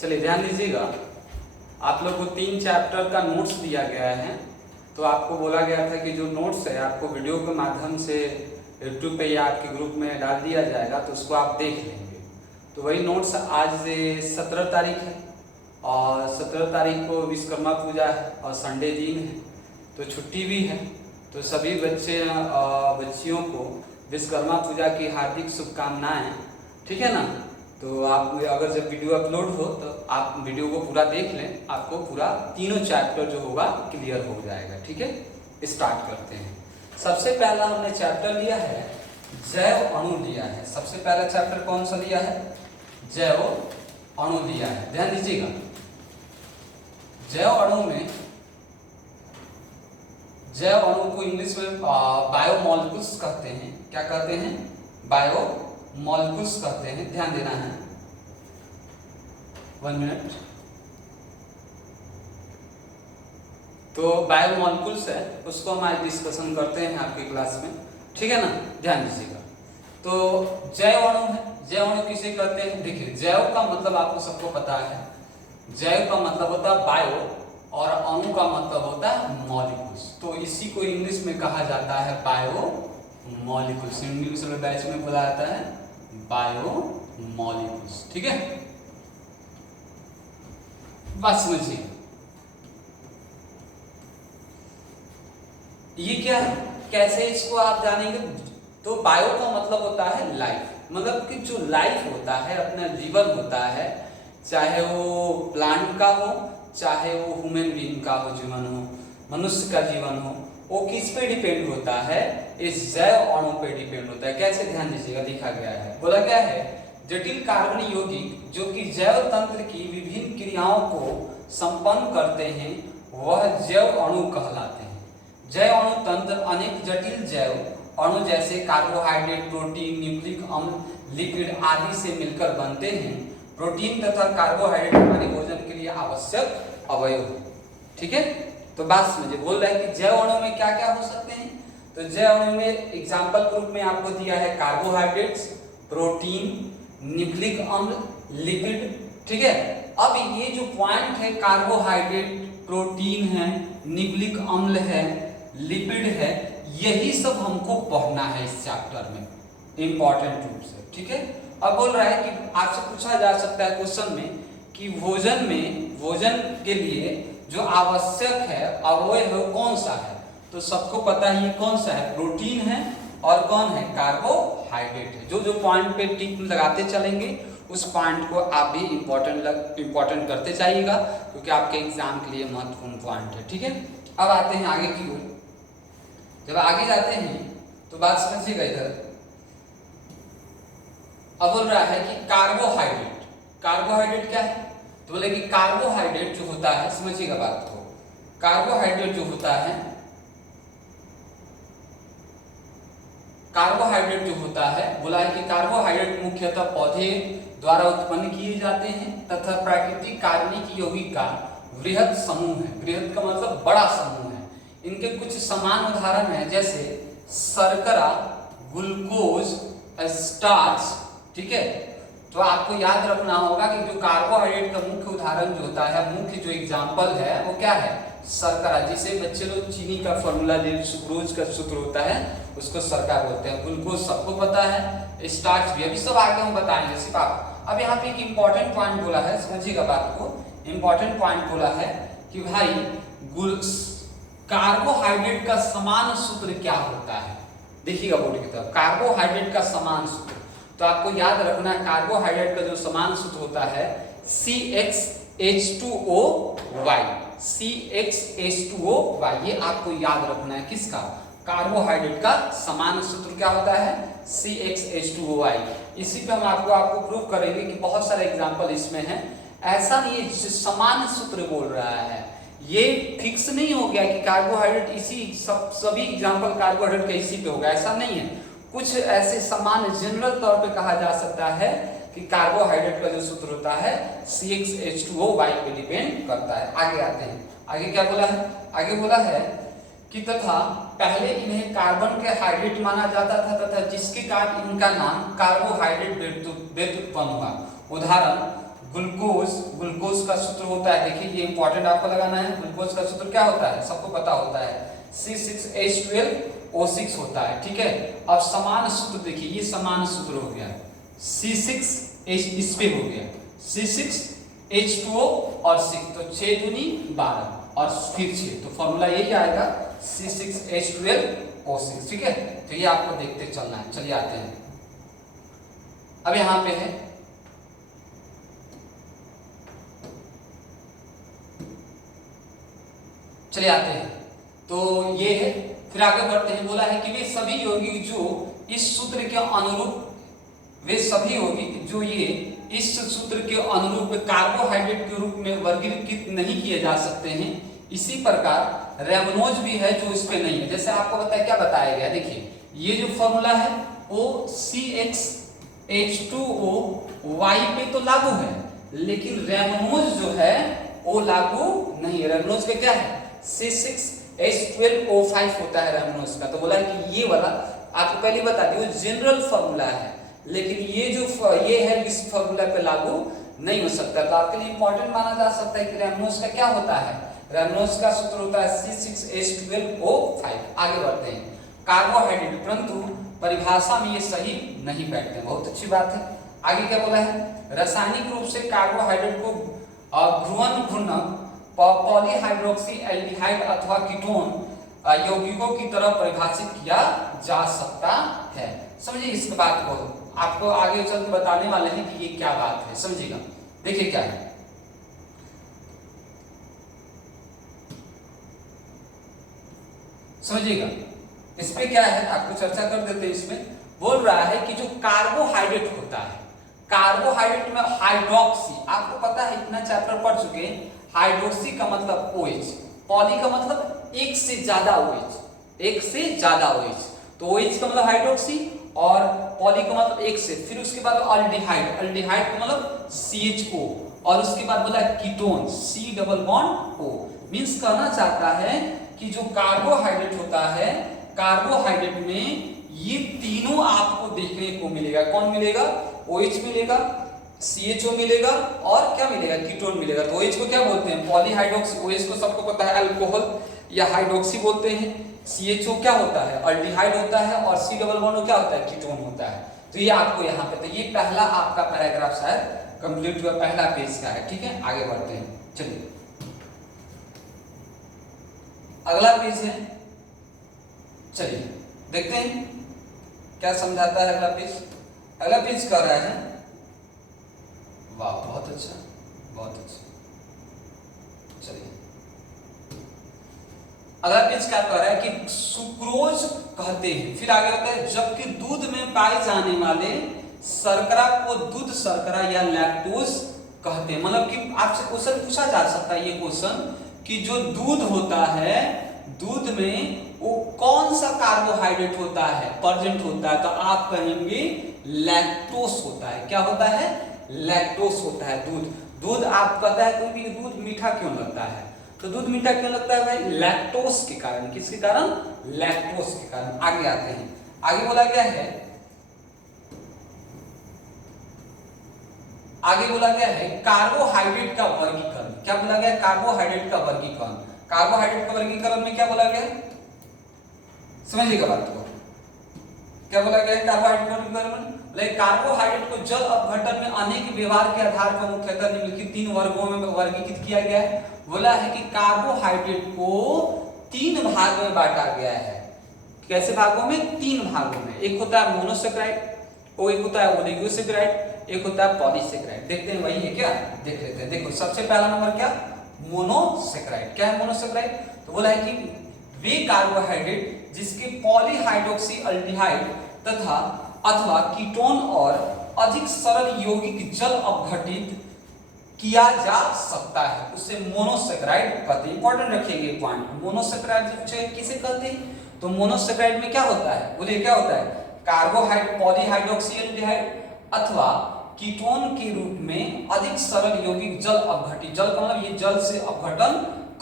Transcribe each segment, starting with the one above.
चलिए ध्यान दीजिएगा, आप लोग को 3 चैप्टर का नोट्स दिया गया है। तो आपको बोला गया था कि जो नोट्स है आपको वीडियो के माध्यम से यूट्यूब पे या आपके ग्रुप में डाल दिया जाएगा, तो उसको आप देख लेंगे। तो वही नोट्स आज 17 तारीख है और 17 तारीख को विश्वकर्मा पूजा है और संडे दिन है, तो छुट्टी भी है। तो सभी बच्चियों को विश्वकर्मा पूजा की हार्दिक शुभकामनाएं, ठीक है ना। तो आप अगर जब वीडियो अपलोड हो तो आप वीडियो को पूरा देख लें, आपको पूरा तीनों चैप्टर जो होगा क्लियर हो जाएगा, ठीक है। स्टार्ट करते हैं। सबसे पहला हमने चैप्टर लिया है जैव अणु लिया है। सबसे पहला चैप्टर कौन सा लिया है? जैव अणु लिया है। ध्यान दीजिएगा, जैव अणु में, जैव अणु को इंग्लिश में बायोमोलिक्यूल्स कहते हैं। क्या कहते हैं? बायोमोलिक्यूल्स कहते हैं। ध्यान देना है, 1 मिनट। तो बायोमोलिक्यूल्स है, उसको हम आज डिस्कशन करते हैं आपकी क्लास में, ठीक है ना। ध्यान दीजिएगा, तो जैव अणु है। जैव अणु किसे कहते हैं? देखिए, जैव का मतलब आपको सबको पता है। जैव का मतलब होता है बायो और अणु का मतलब होता है मॉलिक्यूल्स। तो इसी को इंग्लिश में कहा जाता है बायोमोलिक्यूल्स। इंग्लिश में बैच में बोला जाता है बायोमोलिक्यूल्स, ठीक है। बात समझिए, ये क्या है, कैसे इसको आप जानेंगे? तो बायो का मतलब होता है लाइफ, मतलब कि जो लाइफ होता है, अपना जीवन होता है, चाहे वो प्लांट का हो, चाहे वो ह्यूमन बीइंग का हो, जीवन हो, मनुष्य का जीवन हो, वो किस पे डिपेंड होता है? इस जैव अणु पे डिपेंड होता है। कैसे? ध्यान दीजिएगा, लिखा गया है, बोला क्या है, जटिल कार्बन यौगिक जो कि जैव तंत्र की विभिन्न क्रियाओं को संपन्न करते हैं वह जैव अणु कहलाते हैं। जैव अणु तंत्र अनेक जटिल जैव अणु जैसे कार्बोहाइड्रेट, प्रोटीन, न्यूक्लिक अम्ल, लिपिड आदि से मिलकर बनते हैं। प्रोटीन तथा कार्बोहाइड्रेट हमारे भोजन के लिए आवश्यक अवयव है, ठीक है। तो बात समझिए, बोल रहा है कि जैव अणु में क्या क्या हो सकते हैं। तो जैव अणु में एग्जाम्पल के रूप में आपको दिया है कार्बोहाइड्रेट्स, प्रोटीन, न्यूक्लिक अम्ल, लिपिड, ठीक है। अब ये जो पॉइंट है, कार्बोहाइड्रेट, प्रोटीन है, न्यूक्लिक अम्ल है, लिपिड है, यही सब हमको पढ़ना है इस चैप्टर में इंपॉर्टेंट रूप से, ठीक है। अब बोल रहा है कि आपसे पूछा जा सकता है क्वेश्चन में कि भोजन में, भोजन के लिए जो आवश्यक है अवयव है कौन सा है? तो सबको पता है ये कौन सा है, प्रोटीन है और कौन है, कार्बोहाइड्रेट है। जो जो पॉइंट पे टिक लगाते चलेंगे उस पॉइंट को आप भी इंपॉर्टेंट करते जाइएगा, क्योंकि आपके एग्जाम के लिए महत्वपूर्ण पॉइंट है, ठीक है। अब आते हैं आगे की ओर। जब आगे जाते हैं तो बात समझिएगा इधर। अब बोल रहा है कि कार्बोहाइड्रेट, कार्बोहाइड्रेट क्या है? तो बोले कि कार्बोहाइड्रेट जो होता है, समझिएगा बात को, कार्बोहाइड्रेट जो होता है, कार्बोहाइड्रेट जो होता है, बोला है कि कार्बोहाइड्रेट मुख्यतः पौधे द्वारा उत्पन्न किए जाते हैं तथा प्राकृतिक कार्बनिक यौगिक का वृहद समूह है। वृहद का मतलब बड़ा समूह है। इनके कुछ समान उदाहरण है, जैसे शर्करा, ग्लूकोज, स्टार्च, ठीक है। तो आपको याद रखना होगा कि जो कार्बोहाइड्रेट का मुख्य उदाहरण जो होता है, मुख्य जो एग्जाम्पल है वो क्या है, शर्करा, जिसे बच्चे लोग चीनी का फॉर्मूला, सुक्रोज का सूत्र होता है उसको शर्करा बोलते हैं। ग्लूकोज सबको पता है, स्टार्च भी, अभी सब आगे हम बताएंगे। सिर्फ आप अब यहाँ पे एक इंपॉर्टेंट पॉइंट बोला है, समझिएगा बात को। इंपॉर्टेंट पॉइंट बोला है कि भाई कार्बोहाइड्रेट का समान सूत्र क्या होता है। देखिएगा बोर्ड की तरफ, कार्बोहाइड्रेट का समान सूत्र, तो आपको याद रखना कार्बोहाइड्रेट का जो समान सूत्र होता है CxH2OY, CxH2OY, ये आपको याद रखना है। किसका? कार्बोहाइड्रेट का समान सूत्र क्या होता है, CxH2OY। इसी पे हम आपको प्रूव करेंगे कि बहुत सारे एग्जांपल इसमें हैं। ऐसा नहीं है समान सूत्र बोल रहा है, ये फिक्स नहीं हो गया कि कार्बोहाइड्रेट इसी सभी एग्जांपल कार्बोहाइड्रेट का इसी पे होगा, ऐसा नहीं है। कुछ ऐसे समान जनरल तौर पे कहा जा सकता है कि कार्बोहाइड्रेट का जो सूत्र होता है CxH2OY पे डिपेंड करता है। आगे आते हैं, आगे क्या बोला है? आगे बोला है कि तथा पहले इन्हें कार्बन के हाइड्रेट माना जाता था तथा जिसके कारण इनका नाम कार्बोहाइड्रेट व्युत्पन्न हुआ। उदाहरण ग्लूकोज, ग्लूकोज का सूत्र होता है, देखिए ये इंपॉर्टेंट आपको लगाना है। ग्लूकोज का सूत्र क्या होता है, सबको पता होता है, C6H12O6 होता है, ठीक है। अब समान सूत्र देखिए, ये समान सूत्र हो गया, C6H इस पे हो गया C6H2O और 6, तो 6 दूनी 12 और फिर 6, तो फॉर्मूला यही आएगा C6H12O6, ठीक है। तो ये आपको देखते चलना है। चलिए आते हैं, अब यहां पे है चलिए आते हैं, तो ये है, फिर आगे बढ़ते हैं। बोला है कि वे सभी यौगिक जो इस सूत्र के अनुरूप, वे सभी यौगिक जो ये इस सूत्र के अनुरूप कार्बोहाइड्रेट के रूप में वर्गीकृत नहीं किए जा सकते हैं, इसी प्रकार रेमनोज भी है जो इस पे नहीं है। जैसे आपको बताया, क्या बताया गया, देखिए ये जो फॉर्मूला है वो CHH2O Y पे तो लागू है, लेकिन रेमनोज जो है वो लागू नहीं है। रेमनोज का क्या है, C6H12O5 होता है रेमनोज का। तो बोला है कि ये वाला आपको पहले बता दी, वो जनरल फॉर्मूला है, लेकिन ये जो ये है इस फॉर्मूला पे लागू नहीं हो सकता। तो आपके लिए इंपॉर्टेंट माना जा सकता है कि रेमनोज का क्या होता है, रेमनोज का सूत्र होता है C6H12O5। आगे बढ़ते हैं, कार्बोहाइड्रेट, परंतु परिभाषा में ये सही नहीं बैठते, बहुत अच्छी बात है। आगे क्या बोला है, रासायनिक रूप से कार्बोहाइड्रेट को ध्रुवन घूर्णक पॉलीहाइड्रोक्सी एल्डिहाइड अथवा कीटोन यौगिकों की तरह परिभाषित किया जा सकता है। समझिए इस बात को, आपको आगे चल के बताने वाले हैं कि ये क्या बात है, समझिएगा। देखिए क्या है, समझिएगा इस पे क्या है, आपको चर्चा कर देते हैं। इसमें बोल रहा है कि जो कार्बोहाइड्रेट होता है, कार्बोहाइड्रेट में हाइड्रोक्सी, आपको पता है, इतना चैप्टर पढ़ चुके हैं। हाइड्रोक्सी का मतलब OH, पॉली का मतलब एक से ज्यादा OH, एक से ज्यादा OH, तो OH का मतलब हाइड्रोक्सी और पॉली का मतलब एक से, फिर उसके बाद अल्डिहाइड, अल्डिहाइड का मतलब CHO और उसके बाद बोला ketone C double bond O। Means कहना चाहता है कि जो कार्बोहाइड्रेट होता है, कार्बोहाइड्रेट में ये तीनों आपको देखने को मिलेगा। कौन मिलेगा, OH मिलेगा, CHO मिलेगा और क्या मिलेगा, कीटोन मिलेगा। तो OH को क्या बोलते हैं, पॉलीहाइड्रोक्सी। OH को सबको पता है अल्कोहल या हाइड्रोक्सी बोलते हैं। CHO क्या होता है, अल्डिहाइड होता है और C डबल बॉन्ड क्या होता है, कीटोन होता है। तो ये आपको यहाँ पे, तो ये पहला आपका पैराग्राफ शायद कंप्लीट हुआ, पहला पेज का है, ठीक है। आगे बढ़ते हैं, चलिए अगला पेज है, चलिए देखते हैं क्या समझाता है अगला पेज। अगला पेज कह रहा है, वाह बहुत अच्छा, बहुत अच्छा। चलिए अगला पेज क्या कह रहा है कि सुक्रोज कहते हैं, फिर आगे होता है जबकि दूध में पाए जाने वाले शर्करा को दूध शर्करा या लैक्टोज कहते हैं। मतलब कि आपसे क्वेश्चन पूछा जा सकता है, ये क्वेश्चन कि जो दूध होता है, दूध में वो कौन सा कार्बोहाइड्रेट होता है, प्रेजेंट होता है, तो आप कहेंगे लैक्टोस होता है। क्या होता है, लैक्टोस होता है। दूध, दूध आप कहता है कोई भी, दूध मीठा क्यों लगता है, तो दूध मीठा क्यों लगता है भाई, लैक्टोस के कारण। किसके कारण, लैक्टोस के कारण। आगे आते हैं, आगे बोला गया है, आगे बोला गया है कार्बोहाइड्रेट का वर्गीकरण। क्या बोला गया, कार्बोहाइड्रेट का वर्गीकरण। कार्बोहाइड्रेट का वर्गीकरण में क्या बोला गया, समझिएगा बात को, क्या बोला गया है कार्बोहाइड्रेट का वर्गीकरण। कार्बोहाइड्रेट को जल अपघटन में अनेक व्यवहार के आधार पर मुख्यतः निम्नलिखित 3 वर्गों में वर्गीकृत किया गया है। बोला है कि कार्बोहाइड्रेट को 3 भाग में बांटा गया है। कैसे भागों में, 3 भागों में। एक होता है मोनोसेक्राइड, वो एक होता है ओलिगोसेक्राइड, एक होता है पॉलीसेक्राइड। देखते हैं वही है क्या, देख लेते हैं। देखो सबसे पहला नंबर क्या, मोनोसेक्राइड। क्या है मोनोसेक्राइड, तो बोला है कि वे कार्बोहाइड्रेट जिसके पॉलीहाइड्रोक्सी एल्डिहाइड तथा अथवा कीटोन और अधिक सरल यौगिक जल अपघटित किया जा सकता है, उसे मोनोसेक्राइड कहते हैं। इंपॉर्टेंट रखिएगा पॉइंट, मोनोसेक्राइड किसे कहते हैं, तो मोनोसेक्राइड में क्या होता है, बोलिए क्या होता है, कार्बोहाइड्रेट पॉलीहाइड्रोक्सी एल्डिहाइड अथवा कीटोन के रूप में अधिक सरल यौगिक जल अपघटित, जल का मतलब ये जल से अपघटन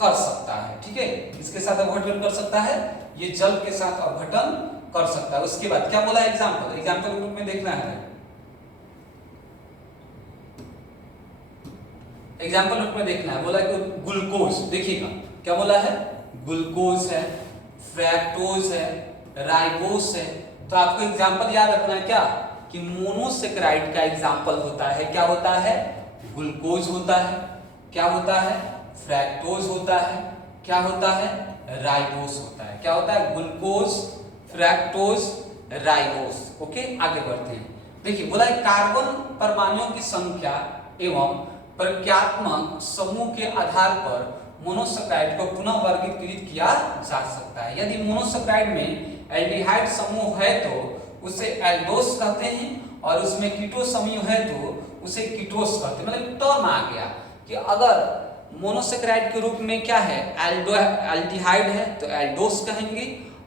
कर सकता है, ठीक है। इसके साथ अपघटन कर सकता है, ये जल के साथ अपघटन कर सकता है। उसके बाद क्या बोला, एग्जाम्पल, एग्जाम्पल रूप में देखना है। एग्जाम्पल रूप में देखना है। बोला कि ग्लूकोज, देखिएगा क्या बोला है, ग्लूकोज है, फ्रैक्टोज है, राइबोस है। तो आपको एग्जाम्पल याद रखना है क्या, कि मोनोसेक्राइड का एग्जाम्पल होता है, क्या होता है, ग्लूकोज होता है, क्या होता है, फ्रैक्टोज होता है, क्या होता है, राइबोस होता है। क्या होता है, ग्लूकोज, फ्रैक्टोज, राइबोस। ओके, आगे बढ़ते हैं। देखिए बोला है कार्बन परमाणुओं की संख्या एवं प्रक्रियात्मक समूह के आधार पर मोनोसेक्राइड को पुनः वर्गीकृत किया जा सकता है। यदि मोनोसेक्राइड में एल्डिहाइड समूह है तो उसे एल्डोस कहते हैं, और उसमें कीटो समूह है तो उसे कीटोस कहते हैं। मतलब टर्म आ गया कि अगर मोनोसेक्राइड के रूप में क्या है, एल्डिहाइड है तो एल्डोस कहेंगे,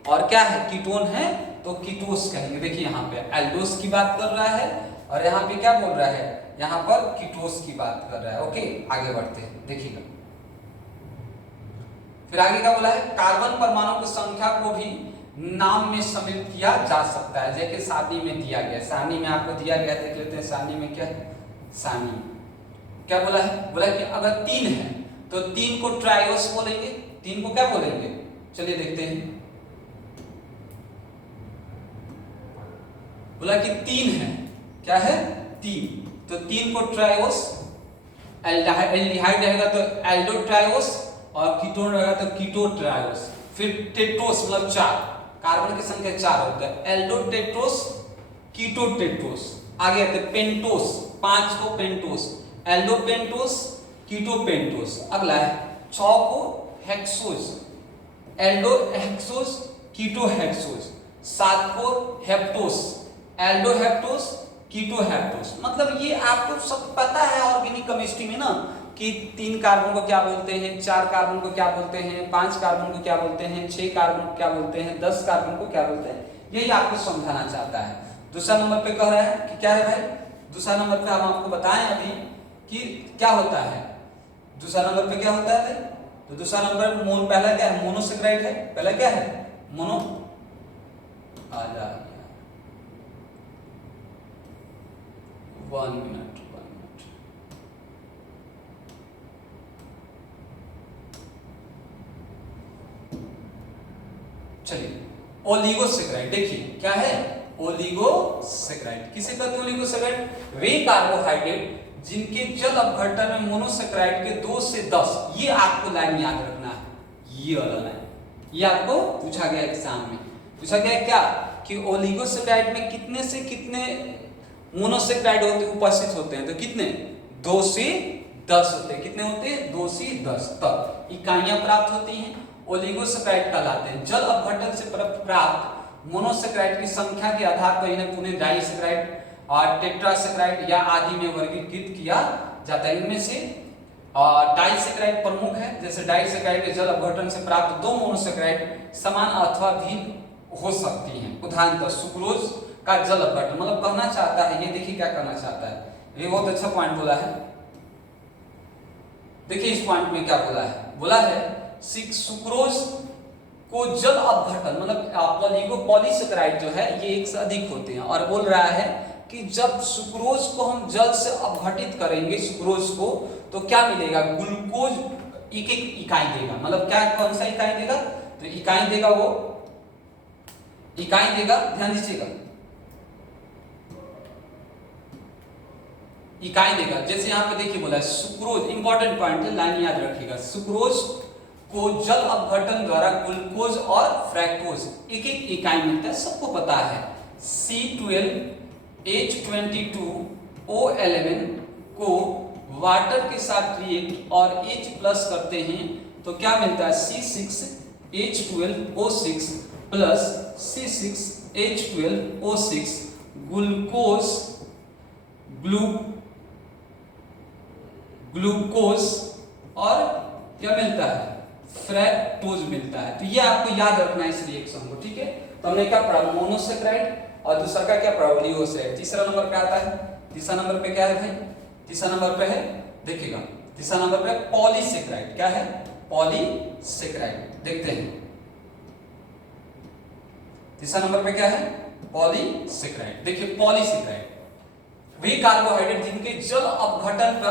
और क्या है, कीटोन है तो कीटोस कहेंगे। देखिए यहाँ पे एल्डोस की बात कर रहा है, और यहाँ पे क्या बोल रहा है, यहाँ पर कीटोस की बात कर रहा है। ओके, आगे बढ़ते हैं, देखिएगा फिर आगे क्या बोला है, कार्बन परमाणु की संख्या को भी नाम में सम्मिलित किया जा सकता है, जैसे सारणी में दिया गया। सारणी में आपको दिया गया, देख लेते हैं सारणी में क्या है। सारणी क्या बोला है, बोला कि अगर 3 है तो 3 को ट्रायोस बोलेंगे, 3 को क्या बोलेंगे, चलिए देखते हैं। बोला कि 3 है, क्या है, 3, तो 3 को ट्रायोस, एल्डिहाइड रहेगा तो एल्डो ट्रायोस, और कीटोन रहेगा तो कीटो ट्रायोस। फिर टेट्रोस मतलब 4, कार्बन की संख्या 4 होता है, एल्डो टेट्रोस, कीटो टेट्रोस। आगे आते पेंटोस, 5 को पेंटोस, एल्डो पेंटोस, कीटो पेंटोस। अगला है 6 को हेक्सोस, एल्डो हेक्सोस, कीटो हेक्सोस। 7 को हेप्टोस, एल्डो हेप्टोस, कीटो हेप्टोस। मतलब ये आपको सब पता है ऑर्गेनिक केमिस्ट्री में ना, कि 3 कार्बन को क्या बोलते हैं, 4 कार्बन को क्या बोलते हैं, 5 कार्बन को क्या बोलते हैं, 6 कार्बन को क्या बोलते हैं, 10 कार्बन को क्या बोलते हैं। यही आपको समझाना चाहता है। दूसरा नंबर पे कह रहा है कि क्या है भाई, दूसरा नंबर पे हम आपको बताएं अभी कि क्या होता है। दूसरा नंबर पे क्या होता है भाई, तो दूसरा नंबर पहला क्या है, मोनोसेक्राइड है। पहला क्या है, मोनो, आजा 1 मिनट। चलिए ओलिगोसेक्राइड, देखिए क्या है, ओलिगोसेक्राइड। किसे कहते हैं ओलिगोसेक्राइड, वे कार्बोहाइड्रेट जिनके जल अपघटन में मोनोसेक्राइड के 2 से 10, ये आपको लाइन याद रखना है, ये वाला लाइन, ये आपको पूछा गया एग्जाम में। पूछा गया क्या, कि ओलिगोसेक्राइड में कितने से कितने मोनोसेक्राइड होते उपस्थित होते हैं, तो कितने, 2 से 10 होते हैं। कितने होते हैं, 2 से 10 तक इकाइयां प्राप्त होती हैं, ओलिगोसेक्राइड कहलाते हैं। जल अपघटन से प्राप्त मोनोसेक्राइड की संख्या के आधार पर इन्हें पुनः डाइसेक्राइड और टेट्रासेक्राइड या आदि में वर्गीकृत किया जाता है। इनमें से डाइसेक्राइड प्रमुख है, जैसे डाइसेक्राइड के जल अपघटन से प्राप्त 2 मोनोसेक्राइड समान अथवा भिन्न हो सकती हैं। उदाहरण सुक्रोज का जल अपघटन, मतलब कहना चाहता है, ये देखिए क्या कहना चाहता है, ये बहुत अच्छा पॉइंट बोला है। देखिए इस पॉइंट में क्या बोला है, बोला है सुक्रोज को जल अपघटन, मतलब पॉलीसेक्राइड जो है ये 1 से अधिक होते हैं, और बोल रहा है कि जब सुक्रोज को हम जल से अपघटित करेंगे सुक्रोज को, तो क्या मिलेगा, ग्लूकोज एक इकाई देगा। मतलब क्या, कौन सा इकाई देगा, तो इकाई देगा, वो इकाई देगा, ध्यान दीजिएगा, इकाई देगा। जैसे यहाँ पे देखिए बोला है सुक्रोज, इंपॉर्टेंट पॉइंट है, लाइन याद रखिएगा, सुक्रोज को जल अपघटन द्वारा ग्लूकोज और फ्रैक्टोज एक इकाई मिलता है, सबको पता है। C12H22O11 को वाटर के साथ रिएक्ट और H प्लस करते हैं तो क्या मिलता है, C6H12O6 प्लस C6H12O6 ग्लूकोज और क्या मिलता है, फ्रैक्टोज मिलता है। तो ये आपको याद रखना है इस रिएक्शन को, ठीक है। तो हमने क्या पढ़ा, मोनोसेक्राइड, और दूसरा का क्या पढ़ा, ओलिगोसेक्राइड। तीसरा नंबर पे आता है, तीसरा नंबर पे क्या है भाई, तीसरा नंबर पे है, देखिएगा तीसरा नंबर पे पॉलीसेक्राइड। क्या है, पॉलीसेक्राइड, देखते हैं तीसरा नंबर पे क्या है, पॉलीसेक्राइड। देखिए पॉलीसेक्राइड वे कार्बोहाइड्रेट जिनके जल अपघटन पर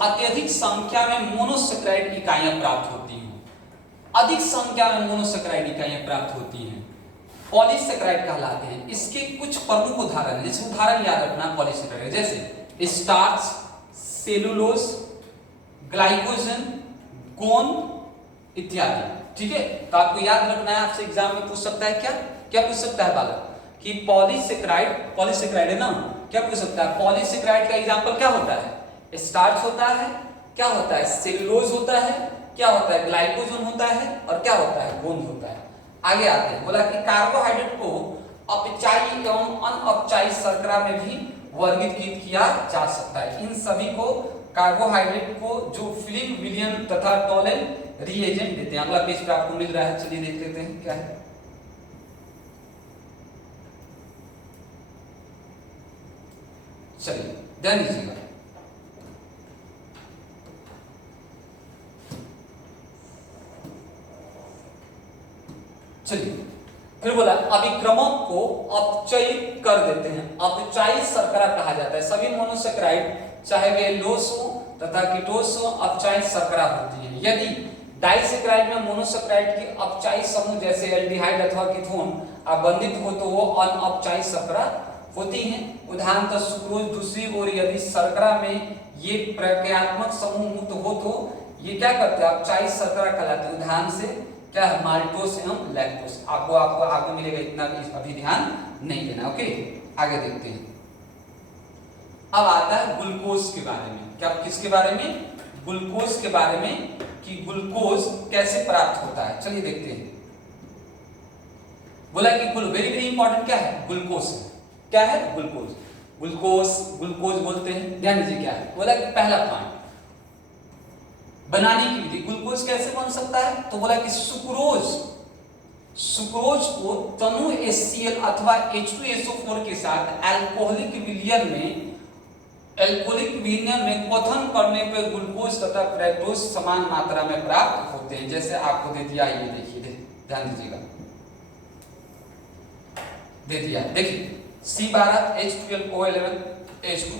अत्यधिक संख्या में मोनोसेक्राइड इकाइयां प्राप्त होती हैं, अधिक संख्या में मोनोसेक्राइड इकाइयां प्राप्त होती हैं, पॉलीसेक्राइड कहलाते हैं। इसके कुछ प्रमुख उदाहरण, जैसे उदाहरण याद रखना पॉलीसेक्राइड, जैसे स्टार्च, सेलुलोज, ग्लाइकोजन, गोन इत्यादि। ठीक है, तो आपको याद रखना है, आपसे एग्जाम में पूछ सकता है क्या पूछ सकता है बालक कि पॉलीसेक्राइड है ना, क्या पूछ सकता है? पॉलीसेक्राइड का एग्जांपल क्या होता है? स्टार्च होता है, क्या होता है? सेलुलोज होता है, क्या होता है? ग्लाइकोजन होता है, और क्या होता है? गोंद होता है। आगे आते हैं, बोला कि कार्बोहाइड्रेट को अपचायी एवं अनअपचायी शर्करा में भी वर्गीकृत किया जा सकता है। इन सभी को कार्बोहाइड्रेट को जो फिलिंग, विलियन तथा टोलेन रिएजेंट देते हैं। अगला पेज पे आपको मिल रहा है, चलिए देख लेते हैं क्या है। चलिए ध्यान दीजिएगा, चलिए फिर बोला अभिक्रमक को अपचयित कर देते हैं, अपचायी शर्करा कहा जाता है। सभी मोनोसेक्राइड चाहे वे लोस हो तथा कीटोस हो, अपचायी शर्करा होती है। यदि डाइसेक्राइड में मोनोसेक्राइड की अपचायी समूह जैसे एल्डिहाइड अथवा कीटोन अबंधित हो तो वो अनअपचायी शर्करा होती हैं। उदाहरणतः सुक्रोज। दूसरी ओर यदि शर्करा में ये प्रक्रियात्मक समूह मुक्त हो तो ये क्या करते हैं? अपचायी शर्करा कहलाते हैं। उदाहरण से क्या है? माल्टोस एवं लैक्टोस। आपको आगे मिलेगा, इतना अभी ध्यान नहीं देना। ओके, आगे देखते हैं। अब आता है ग्लूकोज के बारे में। क्या? किसके बारे में? ग्लूकोज के बारे में, कि ग्लूकोज कैसे प्राप्त होता है। चलिए देखते हैं। बोला कि वेरी इंपॉर्टेंट क्या है? ग्लूकोज है। क्या है? ग्लूकोज बोलते हैं। ध्यान दीजिए क्या है। बोला कि पहला पॉइंट, बनाने की विधि। ग्लूकोज कैसे बन सकता है? तो बोला कि सुक्रोज को तनु HCl अथवा H2SO4 के साथ अल्कोहलिक विलयन में क्वथन करने पर ग्लूकोज तथा फ्रक्टोज समान मात्रा में प्राप्त होते हैं। जैसे आपको दे दिया, ये देखिए, ध्यान दीजिएगा, दे दिया, देखिए C12 H12O11 H2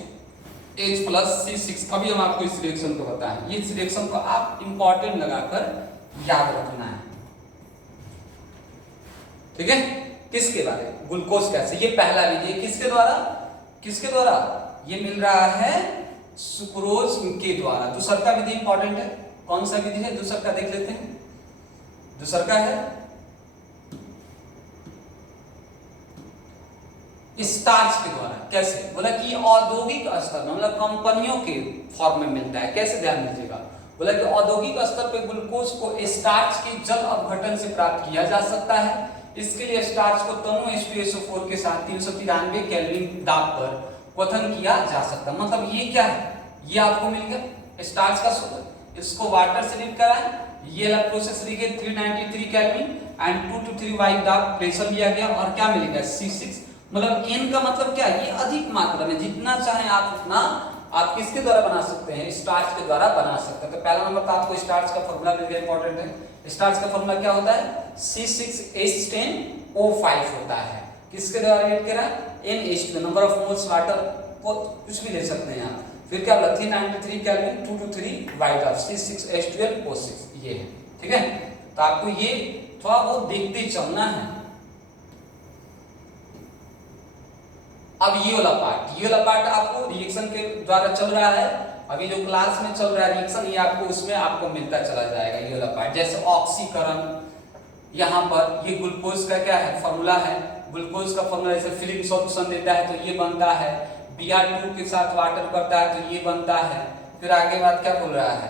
H plus C6। अभी हम आपको इस रिएक्शन को बताएं। इस रिएक्शन को आप इंपॉर्टेंट लगाकर याद रखना है, ठीक है। किसके बारे में? ग्लूकोज कैसे, ये पहला विधि किसके द्वारा ये मिल रहा है? सुक्रोज के द्वारा। दूसर का विधि इंपॉर्टेंट है। कौन सा विधि है? दूसर का देख लेते हैं। दूसर का है स्टार्च के द्वारा। कैसे? बोला कि औद्योगिक स्तर में, मतलब कंपनियों के फॉर्म में मिलता है। कैसे? ध्यान दीजिएगा। बोला कि औद्योगिक स्तर पे ग्लूकोज को स्टार्च के जल अपघटन से प्राप्त किया जा सकता है। इसके लिए स्टार्च को तनु H2SO4 के साथ 393 केल्विन दाब पर क्वथन किया जा सकता है। मतलब ये क्या है? ये आपको मिल गया स्टार्च का सूत्र। इसको वाटर से रीड कराएं, ये वाला प्रोसेस लिखे 393 केल्विन एंड 2 to 3 वाई दाब प्रेशर लिया गया, और क्या मिलेगा? C6। मतलब n का मतलब क्या? ये अधिक मात्रा में, जितना चाहे आप उतना आप किसके द्वारा बना सकते हैं? स्टार्च के द्वारा बना सकते हैं। तो पहला नंबर तो आपको स्टार्च का फॉर्मूला मिल गया, इंपॉर्टेंट है। स्टार्च का फॉर्मूला क्या होता है? C6H10O5 होता है। किसके द्वारा रीड करा? NH2, number of moles water को कुछ भी ले सकते हैं आप। फिर क्या बोला? 393 केल्विन 2 to 3 वाई दाब C6H12O6, ये है, ठीक है। तो आपको ये थोड़ा बहुत देखते चलना है। अब ये वाला पार्ट आपको रिएक्शन के द्वारा चल रहा है। अभी जो क्लास में चल रहा है रिएक्शन, ये आपको उसमें आपको मिलता चला जाएगा। ये वाला पार्ट जैसे ऑक्सीकरण, यहाँ पर ये ग्लूकोज का क्या है? फॉर्मूला है। ग्लूकोज का फॉर्मूला जैसे फिलिंग सॉल्यूशन देता है तो ये बनता है, Br2 के साथ वाटर करता है तो ये बनता है। फिर आगे बात क्या बोल रहा है?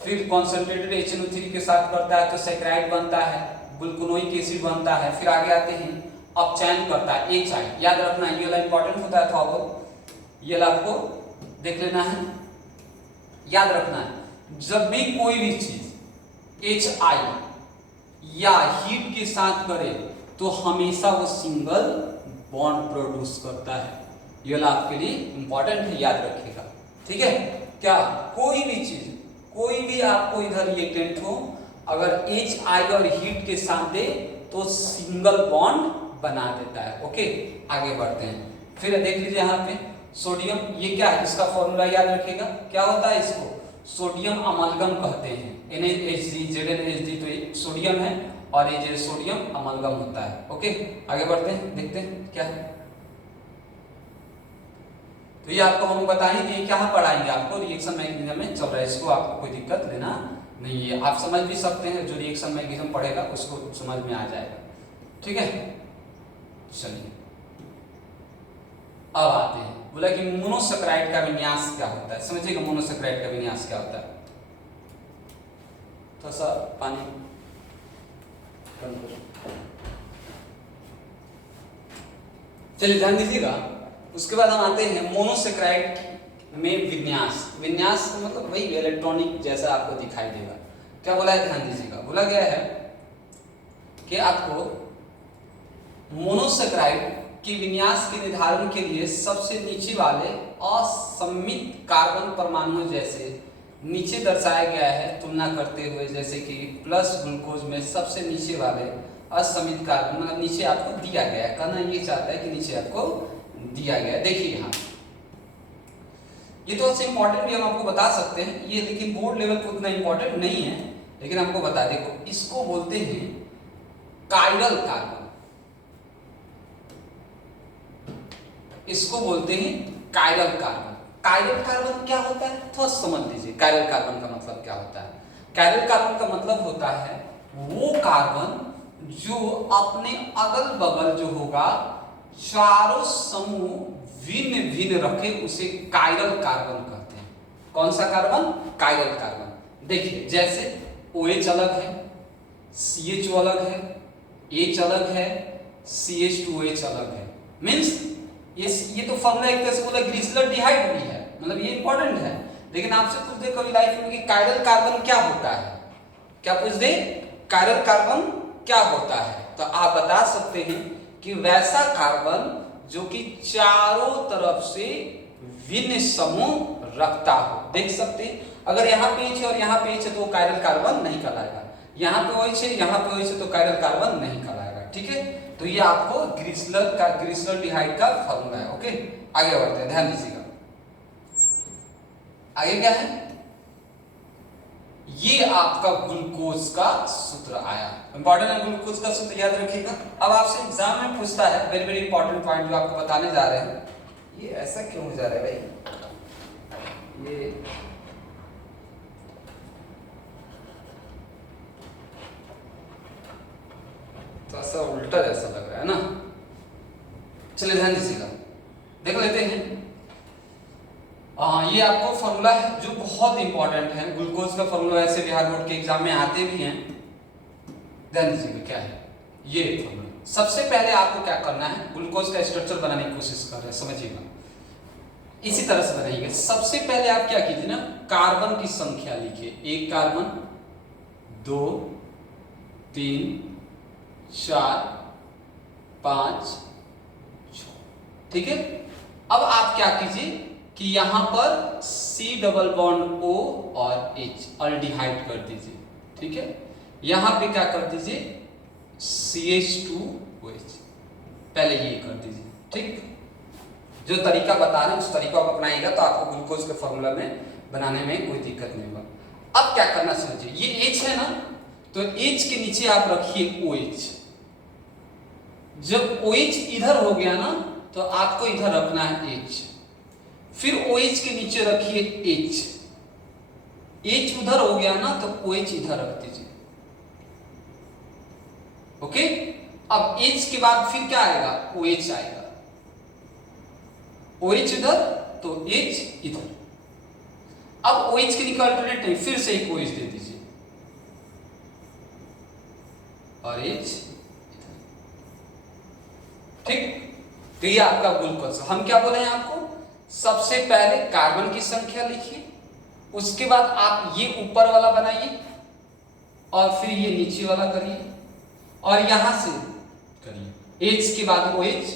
फिर कॉन्सेंट्रेटेड HNO3 के साथ करता है तो सैकराइड बनता है, ग्लूकोनोइक एसिड बनता है। फिर आगे आते हैं अपचयन करता है HI। याद रखना, ये वाला इंपॉर्टेंट होता है, थोड़ा बहुत ये वाला आपको देख लेना है, याद रखना है। जब भी कोई भी चीज HI या हीट के साथ करे तो हमेशा वो सिंगल बॉन्ड प्रोड्यूस करता है। ये वाला आपके लिए इंपॉर्टेंट है, याद रखिएगा, ठीक है। क्या? कोई भी चीज, कोई भी आपको इधर रिएक्टेंट हो, अगर HI और हीट के साथ दे तो सिंगल बॉन्ड बना देता है। ओके, आगे बढ़ते हैं। फिर देख लीजिए यहाँ पे सोडियम, ये क्या है, इसका फॉर्मूला याद रखिएगा, क्या होता है, इसको सोडियम अमलगम कहते हैं, NaHD ZnHD, तो ये सोडियम है और ये जो सोडियम अमलगम होता है। ओके, आगे बढ़ते हैं, देखते हैं क्या है। तो ये आपको हम बताएंगे, ये क्या पढ़ाएंगे आपको, रिएक्शन मैकेनिज्म में चल रहा है, इसको आपको कोई दिक्कत लेना नहीं है, आप समझ भी सकते हैं, जो रिएक्शन मैकेनिज्म पढ़ेगा उसको समझ में आ जाएगा। ठीक है, चलिए अब आते हैं, बोला कि मोनोसैकेराइड का विन्यास क्या होता है, समझिएगा मोनोसैकेराइड का विन्यास क्या होता है। थोड़ा सा पानी कम करो, चलिए ध्यान दीजिएगा। उसके बाद हम आते हैं मोनोसैकेराइड में विन्यास। विन्यास का मतलब वही इलेक्ट्रॉनिक जैसा आपको दिखाई देगा। क्या बोला है, ध्यान दीजिएगा, बोला गया है कि आपको मोनोसैकेराइड के विन्यास के निर्धारण के लिए सबसे नीचे वाले असममित कार्बन परमाणुओं जैसे नीचे दर्शाया गया है तुलना करते हुए, जैसे कि प्लस ग्लूकोज में सबसे नीचे वाले असममित कार्बन, मतलब नीचे आपको दिया गया है, कहना ये चाहता है कि नीचे आपको दिया गया है। देखिए यहाँ ये तो सबसे इंपॉर्टेंट भी हम आपको बता सकते हैं, ये लेकिन बोर्ड लेवल पर उतना इंपॉर्टेंट नहीं है, लेकिन हमको बता, देखो इसको बोलते हैं कायरल कार्बन, इसको बोलते हैं कायरल कार्बन। कायरल कार्बन क्या होता है, थोड़ा समझ लीजिए, कायरल कार्बन का मतलब क्या होता है। कायरल कार्बन का मतलब होता है वो कार्बन जो अपने अगल बगल जो होगा चारों समूह भिन्न भिन्न रखे, उसे कायरल कार्बन कहते हैं। कौन सा कार्बन, कायरल कार्बन। देखिए जैसे OH अलग है, CH अलग है, H अलग है, CH2OH अलग है, मीन्स ये तो फॉर्मूला एक तरह से बोला ग्लिसरॉल डिहाइड भी है, मतलब ये इंपॉर्टेंट है, लेकिन आपसे पूछ दे कभी लाइफ में कि कायरल कार्बन क्या होता है, क्या पूछ दे कायरल कार्बन क्या होता है, तो आप बता सकते हैं कि वैसा कार्बन जो कि चारों तरफ से भिन्न समूह रखता हो। देख सकते हैं अगर यहाँ पे H है और यहाँ पे H है तो वो कायरल कार्बन नहीं कहलाएगा, यहाँ पे OH है यहाँ पे OH है तो कायरल कार्बन नहीं कहलाएगा। ठीक है, तो ये आपको ग्लिसरॉल डिहाइड का फॉर्मूला है। ओके, आगे बढ़ते हैं, ध्यान दीजिएगा आगे क्या है, ये आपका ग्लूकोज का सूत्र आया, इंपॉर्टेंट है ग्लूकोज का सूत्र, याद रखिएगा। अब आपसे एग्जाम में पूछता है, वेरी वेरी इंपॉर्टेंट पॉइंट जो आपको बताने जा रहे हैं। ये ऐसा क्यों हो जा रहा है भाई, ये तो ऐसा उल्टा जैसा लग रहा है ना, चलिए ध्यान दीजिएगा, देख लेते हैं। ये आपको फॉर्मूला है जो बहुत इंपॉर्टेंट है, ग्लूकोज का फॉर्मूला ऐसे बिहार बोर्ड के एग्जाम में आते भी हैं, ध्यान दीजिएगा क्या है ये फॉर्मूला। सबसे पहले आपको क्या करना है, ग्लूकोज का स्ट्रक्चर बनाने की कोशिश कर रहे हैं, समझिएगा इसी तरह से बनाइएगा। सबसे पहले आप क्या कीजिए ना, कार्बन की संख्या लिखिए, 1 कार्बन 2 3 4 5 6, ठीक है। अब आप क्या कीजिए कि यहां पर C डबल बॉन्ड O और H अल्डिहाइड कर दीजिए, ठीक है। यहां पे क्या कर दीजिए CH2OH, पहले ये कर दीजिए, ठीक। जो तरीका बता रहे हैं उस तरीका को अपनाएगा तो आपको ग्लूकोज के फॉर्मूला में बनाने में कोई दिक्कत नहीं होगा। अब क्या करना समझिए, ये H है ना, तो H के नीचे आप रखिए OH। जब OH इधर हो गया ना तो आपको इधर रखना है H, फिर OH के नीचे रखिए H, H उधर हो गया ना तो OH इधर रख दीजिए, ओके। अब H के बाद फिर क्या आएगा, OH आएगा, OH इधर तो H इधर। अब OH के निकल अल्टरनेट नहीं, फिर से एक OH दे दीजिए और H इधर, ठीक। तो ये आपका ग्लूकोज। हम क्या बोले हैं आपको, सबसे पहले कार्बन की संख्या लिखिए, उसके बाद आप ये ऊपर वाला बनाइए और फिर ये नीचे वाला करिए और यहां से करिए, H के बाद OH,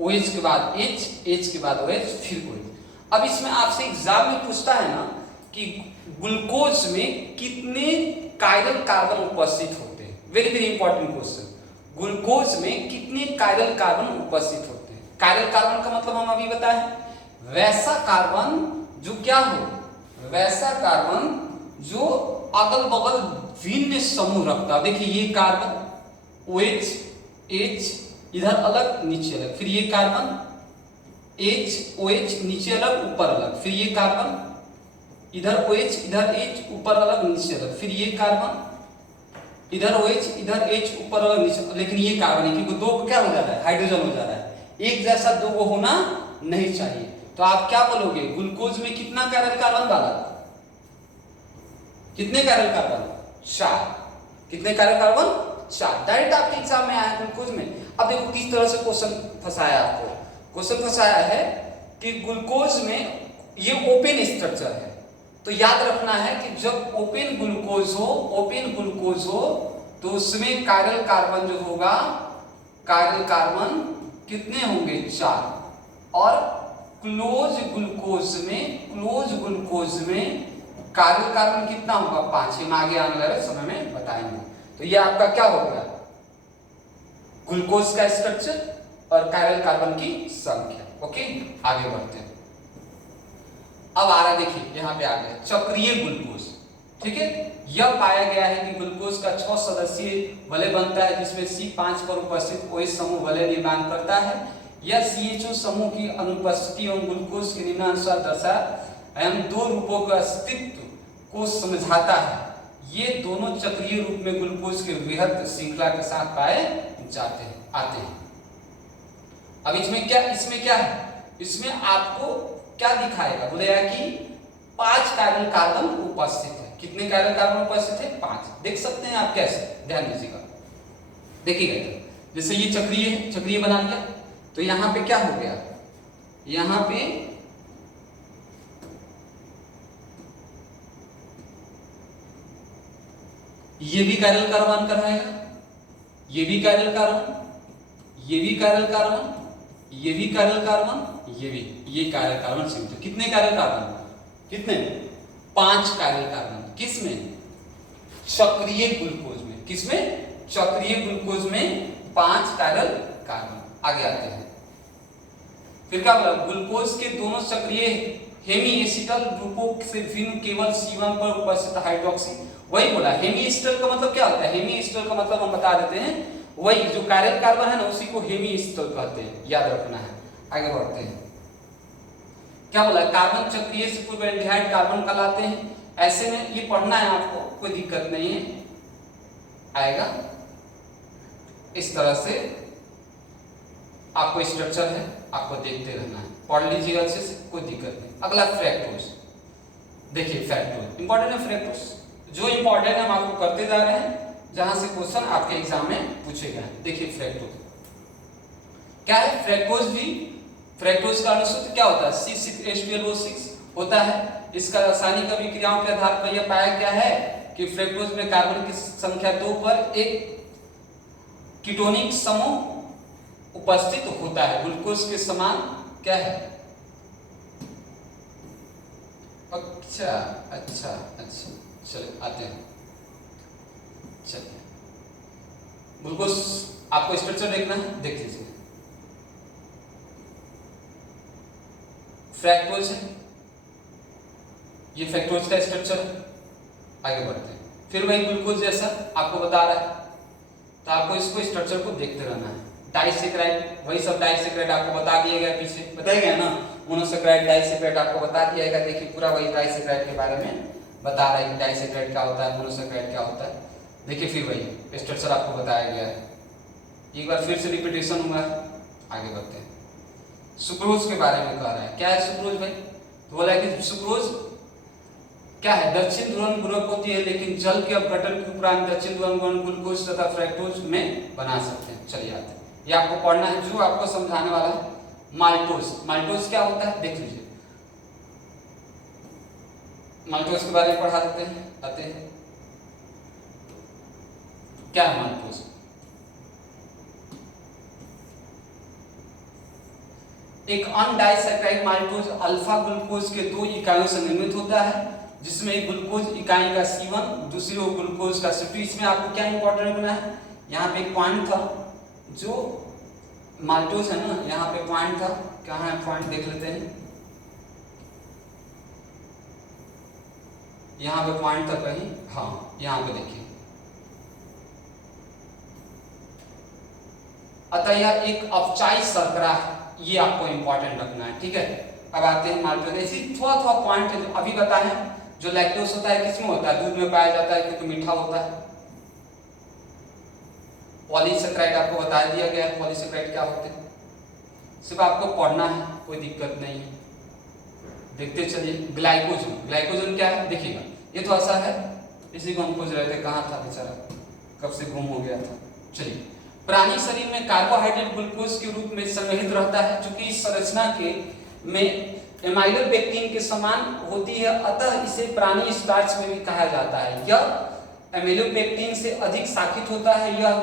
OH के बाद H, H के बाद OH, फिर OH। अब इसमें आपसे एग्जाम में पूछता है ना कि ग्लूकोज में कितने कायरल कार्बन उपस्थित होते हैं, very very important question. Glucose में कितने कायरल कार्बन उपस्थित होते हैं। कायरल कार्बन का मतलब हम अभी बताएं वैसा कार्बन जो क्या हो, वैसा कार्बन जो अगल बगल भिन्न समूह रखता है। देखिए ये कार्बन OH H इधर अलग नीचे अलग, फिर ये कार्बन H OH नीचे अलग ऊपर अलग, फिर ये कार्बन इधर OH इधर H ऊपर अलग नीचे अलग, फिर ये कार्बन इधर OH इधर H ऊपर अलग नीचे। लेकिन ये कार्बन है क्योंकि दो को क्या हो जाता है, हाइड्रोजन हो जाता है, एक जैसा दो को होना नहीं चाहिए। तो आप क्या बोलोगे, ग्लूकोज में कितना कैरल कार्बन डाला, कितने कैरल कार्बन, 4। कितने कैरल कार्बन, 4। डायरेक्ट आपके एग्जाम में आया ग्लूकोज में। अब देखो किस तरह से क्वेश्चन फंसाया आपको, क्वेश्चन फंसाया है कि ग्लूकोज में ये ओपन स्ट्रक्चर है, तो याद रखना है कि जब ओपन ग्लूकोज हो तो उसमें कायरल कार्बन जो होगा, कायरल कार्बन कितने होंगे, 4। और क्लोज ग्लूकोज में कायरल कार्बन कितना होगा, 5। हम आगे आने वाले समय में बताएंगे। तो ये आपका क्या हो गया, ग्लूकोज का स्ट्रक्चर और कायरल कार्बन की संख्या। ओके, आगे बढ़ते हैं। अब आ रहा देखिए यहाँ पे आ गया चक्रीय ग्लूकोज। ठीक है, यह पाया गया है कि ग्लूकोज का 6 सदस्यीय वलय बनता है जिसमें C5 पर उपस्थित OH समूह वलय निर्माण करता है। यह CHO समूह की अनुपस्थिति एवं ग्लूकोज के निम्नानुसार दशा एवं 2 रूपों के अस्तित्व को समझाता है। ये दोनों चक्रीय रूप में ग्लूकोज के वृहद श्रृंखला के साथ पाए जाते हैं, आते हैं। अब इसमें क्या है, इसमें आपको क्या दिखाएगा, बोलेगा कि 5 कायरल कार्बन उपस्थित है। कितने कायरल कार्बन उपस्थित है, 5। देख सकते हैं आप कैसे, ध्यान दीजिएगा, देखिएगा। जैसे ये चक्रीय बना लिया, तो यहां पे क्या हो गया, यहां पे ये भी कायरल कार्बन कराएगा, ये भी कायरल कार्बन, ये भी कायरल कार्बन, ये भी कायरल कार्बन, ये कायरल कार्बन सिंपल। कितने कायरल कार्बन, कितने, 5 कायरल कार्बन। किसमें, चक्रीय ग्लूकोज में। किसमें, चक्रीय ग्लूकोज में 5 कायरल कार्बन। आगे आते हैं, फिर क्या बोला, ग्लूकोज के दोनों चक्रीय हेमी एसिटल रूपों से भिन्न केवल C1 पर उपस्थित हाइड्रोक्सी। वही बोला, हेमी एसिटल का मतलब क्या होता है, हेमी एसिटल का मतलब हम बता देते हैं, वही जो कायरल कार्बन है ना उसी को हेमी एसिटल कहते हैं, याद रखना है। आगे बढ़ते हैं, क्या बोला, कार्बन चक्रीय से पूर्व एल्डिहाइड कार्बन कहलाते हैं। ऐसे में ये पढ़ना है आपको, कोई दिक्कत नहीं है, आएगा इस तरह से। आपको स्ट्रक्चर है, आपको देखते रहना है, पढ़ लीजिएगा अच्छे से, कोई दिक्कत नहीं। अगला फ्रैक्टोज, देखिए फ्रैक्टोज इंपॉर्टेंट है। फ्रैक्टोज जो इंपॉर्टेंट है हम आपको करते जा रहे हैं, जहां से क्वेश्चन आपके एग्जाम में पूछे गए। देखिए फ्रैक्टोज क्या है, फ्रैक्टोज का अनुसूत्र क्या होता है, C6H12O6 होता है। इसका रासायनिक अभिक्रियाओं के आधार पर यह पाया गया है कि फ्रैक्टोज में कार्बन की संख्या 2 पर एक कीटोनिक समूह उपस्थित होता है, ग्लूकोज के समान। क्या है, अच्छा, चलिए आते हैं। चलिए ग्लूकोज आपको स्ट्रक्चर देखना है, देख लीजिए। फ्रैक्टोज है, ये फ्रैक्टोज का स्ट्रक्चर है। आगे बढ़ते हैं, फिर वही ग्लूकोज जैसा आपको बता रहा है, तो आपको इसको स्ट्रक्चर को देखते रहना है। डाइसेक्राइड, वही सब डाइसेक्राइड आपको बता दिया गया, पीछे बताया गया ना, मोनोसेक्राइड डाइसेक्राइड आपको बता दिया गया। देखिए पूरा वही डाइसेक्राइड के बारे में बता रहा है कि डाइसेक्राइड क्या होता है, मोनोसेक्राइड क्या होता है। देखिए फिर वही स्ट्रक्चर आपको बताया गया है, एक बार फिर से रिपीटेशन हुआ है। आगे बढ़ते हैं, सुक्रोज के बारे में कह रहा है। क्या है सुक्रोज भाई, तो बोला है कि सुक्रोज क्या है, दक्षिण ध्रुवन गुणक होती है, लेकिन जल के अपघटन के उपरांत दक्षिण ध्रुवन गुणक ग्लूकोज तथा फ्रैक्टोज में बना सकते हैं। चलिए आते हैं, ये आपको पढ़ना है, जो आपको समझाने वाला है माल्टोज क्या होता है देख लीजिए। माल्टोज के बारे में पढ़ा देते हैं, आते हैं। क्या है माल्टोज, एक अनडाइसैक्राइड माल्टोज अल्फा ग्लूकोज के 2 इकाइयों से निर्मित होता है, जिसमें एक ग्लूकोज इकाई का C1, दूसरी वो ग्लूकोज का C2। इसमें आपको क्या इंपॉर्टेंट बना है, यहाँ पे एक पॉइंट था, जो माल्टोज है ना, यहाँ पे पॉइंट था, कहाँ है पॉइंट देख लेते हैं। यहाँ पे पॉइंट था कहीं, हाँ यहाँ पे देखिए। अतः यह एक अपचाई शर्करा है, ये आपको इंपॉर्टेंट रखना है, ठीक है। अब आते हैं माल्टोज। इसी थोड़ा थोड़ा पॉइंट अभी बताएं, जो लैक्टोज होता है किसमें होता है, दूध में पाया जाता है क्योंकि मीठा होता है। पॉलीसेकेराइड आपको बता दिया गया है, पॉलीसेकेराइड क्या होते हैं, सिर्फ आपको पढ़ना है, कोई दिक्कत नहीं है, देखते चलिए। ग्लाइकोजन, ग्लाइकोजन क्या है देखिएगा, ये थोड़ा सा है, इसी को हम खोज रहे थे, कहाँ था बेचारा, कब से गुम हो गया था। चलिए, प्राणी शरीर में कार्बोहाइड्रेट ग्लूकोज के रूप में संग्रहित रहता है, चूंकि इस संरचना के में एमाइलोपेक्टिन के समान होती है, अतः इसे प्राणी स्टार्च में भी कहा जाता है। यह एमाइलोपेक्टिन से अधिक शाखित होता है। यह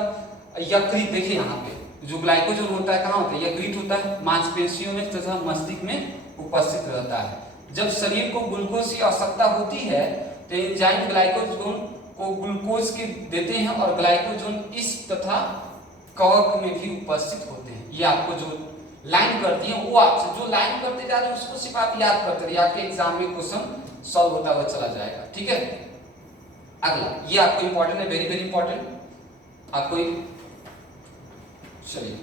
यकृत, देखिए यहाँ पे जो ग्लाइकोजन होता है कहाँ होता है, यकृत होता है, मांसपेशियों में तथा मस्तिष्क में उपस्थित रहता है। जब शरीर को ग्लूकोज की आवश्यकता होती है तो एंजाइम ग्लाइकोजन को ग्लूकोज के देते हैं और ग्लाइकोजन इस तथा कवक में भी उपस्थित होते हैं। ये आपको जो लाइन करती है वो आपसे जो लाइन करते जा रहे हैं उसको सिर्फ आप याद करते रहिए, आपके एग्जाम में क्वेश्चन सॉल्व होता हुआ चला जाएगा, ठीक है। अगला, ये आपको इंपॉर्टेंट है, वेरी वेरी इंपॉर्टेंट आपको। चलिए,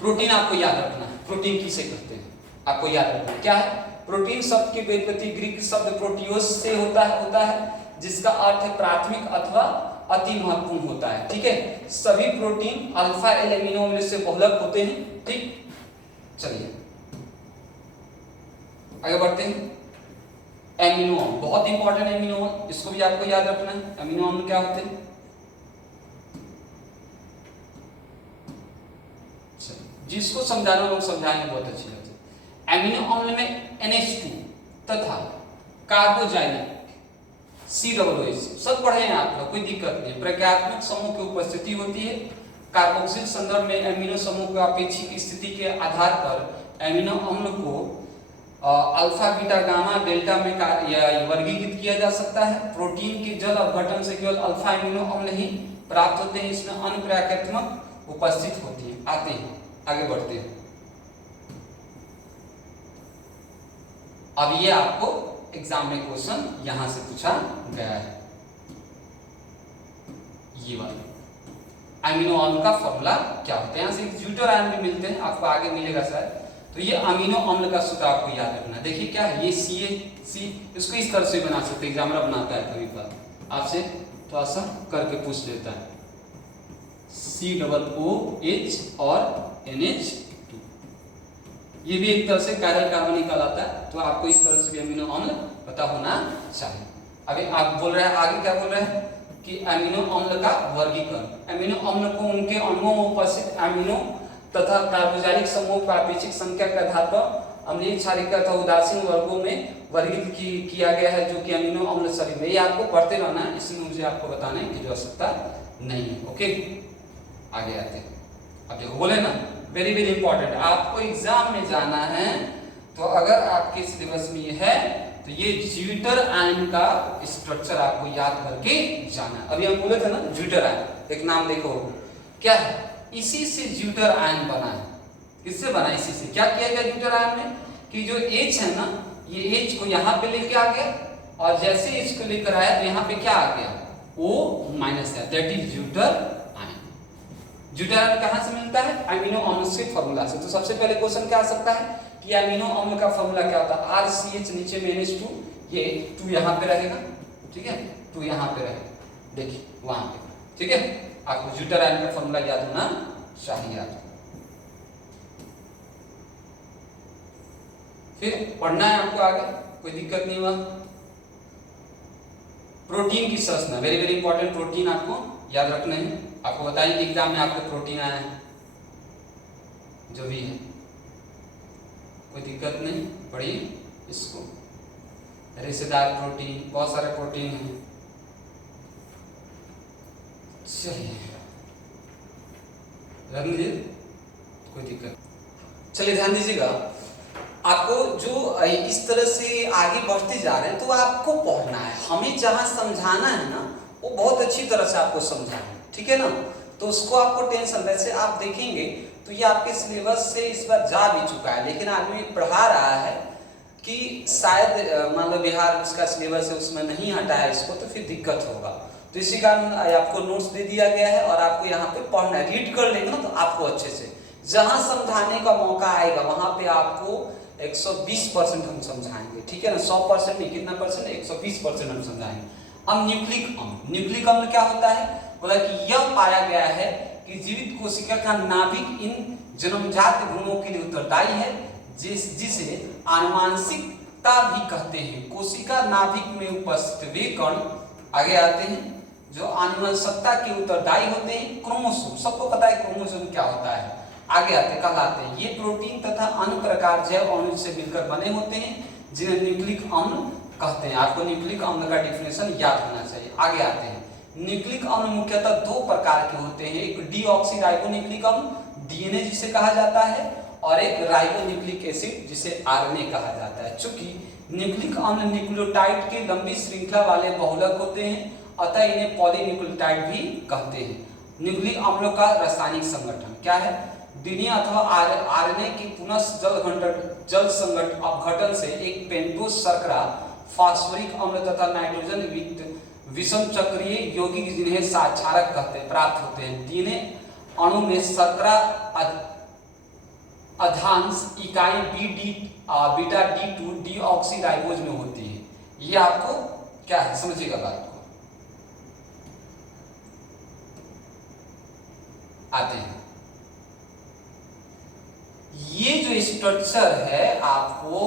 प्रोटीन आपको याद रखना है, प्रोटीन किसे कहते हैं आपको याद रखना है। क्या है प्रोटीन शब्द की व्युत्पत्ति ग्रीक शब्द प्रोटियोस से होता है जिसका अर्थ है प्राथमिक अथवा अति महत्वपूर्ण होता है, ठीक है। सभी protein alpha L amino acid से बहुलक होते हैं, ठीक। चलिए आगे बढ़ते हैं। एमिनो अम्ल बहुत इंपॉर्टेंट है, एमिनो अम्ल इसको भी आपको याद रखना है। एमिनो अम्ल क्या होते हैं, जिसको समझाना लोग समझाएंगे बहुत अच्छी लगती है। एमिनो अम्ल में NH2 तथा कार्बोजाइलिक COOH सब पढ़े हैं आप लोग, कोई दिक्कत नहीं। प्रक्रियात्मक समूह की उपस्थिति होती है। कार्बोक्सिल संदर्भ में एमिनो समूह की अपेक्षिक स्थिति के आधार पर एमिनो अम्ल को अल्फा बीटा गामा डेल्टा में वर्गीकृत किया जा सकता है। प्रोटीन के जल अपघटन से केवल अल्फा एमिनो अम्ल ही प्राप्त होते हैं, इसमें अन्य प्रक्रियात्मक उपस्थित होती है। आते हैं आगे बढ़ते हैं। अब ये आपको एग्जाम में क्वेश्चन यहां से पूछा गया है, ये वाला अमीनो अम्ल का फॉर्मूला क्या होता है। यहां से ज्यूटर आयन भी मिलते हैं, आपको आगे मिलेगा शायद। तो ये अमीनो अम्ल का सूत्र आपको याद रखना। देखिए क्या है, ये CH, इसको इस तरह से बना सकते, एग्जामिनर बनाता है कभी कभी आपसे थोड़ा सा करके पूछ लेता है, COOH और NH2, ये भी एक तरह से कायरल कार्बन कहलाता है। तो आपको इस तरह से भी अमीनो अम्ल पता होना चाहिए। अभी आप बोल रहे हैं आगे क्या बोल रहे हैं कि अमीनो अम्ल का वर्गीकरण। अमीनो अम्ल को उनके अणुओं में उपस्थित अमीनो तथा कार्बोजाइलिक समूह की अपेक्षिक संख्या के आधार पर अम्लीय, क्षारीय तथा उदासीन वर्गों में वर्गीकृत किया गया है, जो कि अमीनो अम्ल शरीर में। ये आपको पढ़ते रहना है, इसमें मुझे आपको बताने की आवश्यकता नहीं है, ओके। आगे आते हैं। अब देखो बोले ना वेरी वेरी इंपॉर्टेंट, आपको एग्जाम में जाना है तो अगर आपके सिलेबस में ये है तो ये ज्यूटर आयन का स्ट्रक्चर आपको याद करके जाना है। अभी हम बोले थे ना ज्यूटर आयन, एक नाम देखो क्या है, इसी से ज्यूटर आयन बना है। किससे बना, इसी से। क्या किया गया ज्यूटर आयन में कि जो H है ना, ये H को यहाँ पे लेके आ गया और जैसे H को लेकर आया तो यहाँ पे क्या आ गया, O माइनस है, that is zwitter. Zwitter ion कहां से मिलता है, अमीनो अम्ल से फॉर्मूला से। तो सबसे पहले क्वेश्चन क्या आ सकता है कि अमीनो अम्ल का फॉर्मूला क्या होता है, RCH नीचे में NH2, ये 2 यहां पे रहेगा, ठीक है, 2 यहां पे रहेगा, देखिए वहां पे, ठीक है। आपको ज्यूटर आयन का फॉर्मूला याद होना चाहिए आपको। फिर पढ़ना है आपको आगे, कोई दिक्कत नहीं हुआ। प्रोटीन की संरचना वेरी वेरी इंपॉर्टेंट, प्रोटीन आपको याद रखना है। आपको बताइए कि एग्जाम में आपको प्रोटीन आया है, जो भी है कोई दिक्कत नहीं, पढ़िए इसको। रेशेदार प्रोटीन, बहुत सारे प्रोटीन हैं। चलिए रख लीजिए, कोई दिक्कत। चलिए ध्यान दीजिएगा, आपको जो इस तरह से आगे बढ़ते जा रहे हैं तो आपको पढ़ना है, हमें जहां समझाना है ना वो बहुत अच्छी तरह से आपको समझाना है, ठीक है ना। तो उसको आपको टेंशन, वैसे आप देखेंगे तो ये आपके सिलेबस से इस बार जा भी चुका है, लेकिन आदमी पढ़ा रहा है कि शायद मान लो बिहार इसका सिलेबस है उसमें नहीं हटा है इसको, तो फिर दिक्कत होगा। तो इसी कारण आपको नोट्स दे दिया गया है और आपको यहाँ पे पढ़ना है। रीड कर लेंगे ना तो आपको अच्छे से, जहाँ समझाने का मौका आएगा वहाँ पे आपको 120% हम समझाएंगे, ठीक है ना। 100% नहीं, कितना परसेंट, 120% हम समझाएंगे। अब न्यूक्लिक अम्ल, न्यूक्लिक अम्ल क्या होता है, बोला कि यह पाया गया है कि जीवित कोशिका का नाभिक इन जन्मजात गुणों के लिए उत्तरदायी है जिसे आनुवांशिकता भी कहते हैं। कोशिका नाभिक में उपस्थित वे कण, आगे आते हैं, जो आनुवंशिकता के उत्तरदायी होते हैं। क्रोमोसोम, सबको पता है क्रोमोसोम क्या होता है। आगे आते कहलाते हैं ये प्रोटीन तथा अन्य प्रकार जैव अणु से मिलकर बने होते हैं जिन्हें न्यूक्लिक अम्ल कहते हैं। आपको न्यूक्लिक अम्ल का डिफिनेशन याद होना चाहिए। आगे आते हैं, न्यूक्लिक अम्ल मुख्यतः दो प्रकार के होते हैं, एक डीऑक्सीराइबोन्यूक्लिक अम्ल डीएनए जिसे कहा जाता है, और एक राइबोन्यूक्लिक एसिड जिसे आरएनए कहा जाता है। चूंकि न्यूक्लिक अम्ल न्यूक्लियोटाइड के लंबी श्रृंखला वाले बहुलक होते हैं, अतः इन्हें पॉलीन्यूक्लियोटाइड भी कहते हैं। न्यूक्लिक अम्लों का रासायनिक संगठन क्या है, डीएनए अथवा आरएनए की पुनः जल संगठन अपघटन से एक पेंटोज शर्करा, फास्फोरिक अम्ल तथा नाइट्रोजन युक्त विषम चक्रीय यौगिक जिन्हें साक्षारक कहते हैं प्राप्त होते हैं। डीएनए अणु में शर्करा अधांश इकाई बीटा D2 डीऑक्सीराइबोज में होती है। ये आपको क्या है, समझिएगा बात को। आते हैं, ये जो स्ट्रक्चर है आपको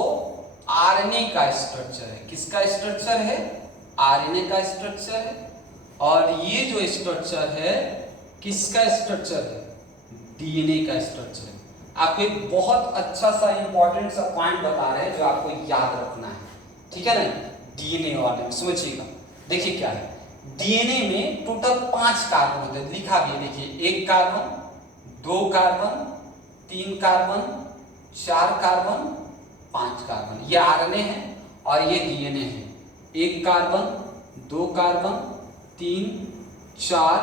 आरएनए का स्ट्रक्चर है। किसका स्ट्रक्चर है, आरएनए का स्ट्रक्चर है। और ये जो स्ट्रक्चर है किसका स्ट्रक्चर है, डीएनए का स्ट्रक्चर है। आपको एक बहुत अच्छा सा इंपॉर्टेंट सा पॉइंट बता रहे हैं जो आपको याद रखना है, ठीक है ना। डीएनए वाले में समझिएगा, देखिए क्या है, डीएनए में टोटल 5 कार्बन होते हैं, लिखा भी है, देखिए 1 carbon, 2 carbon, 3 carbon, 4 carbon, 5 carbon. ये आरएनए है और ये डीएनए है। 1 कार्बन, 2 कार्बन, 3, 4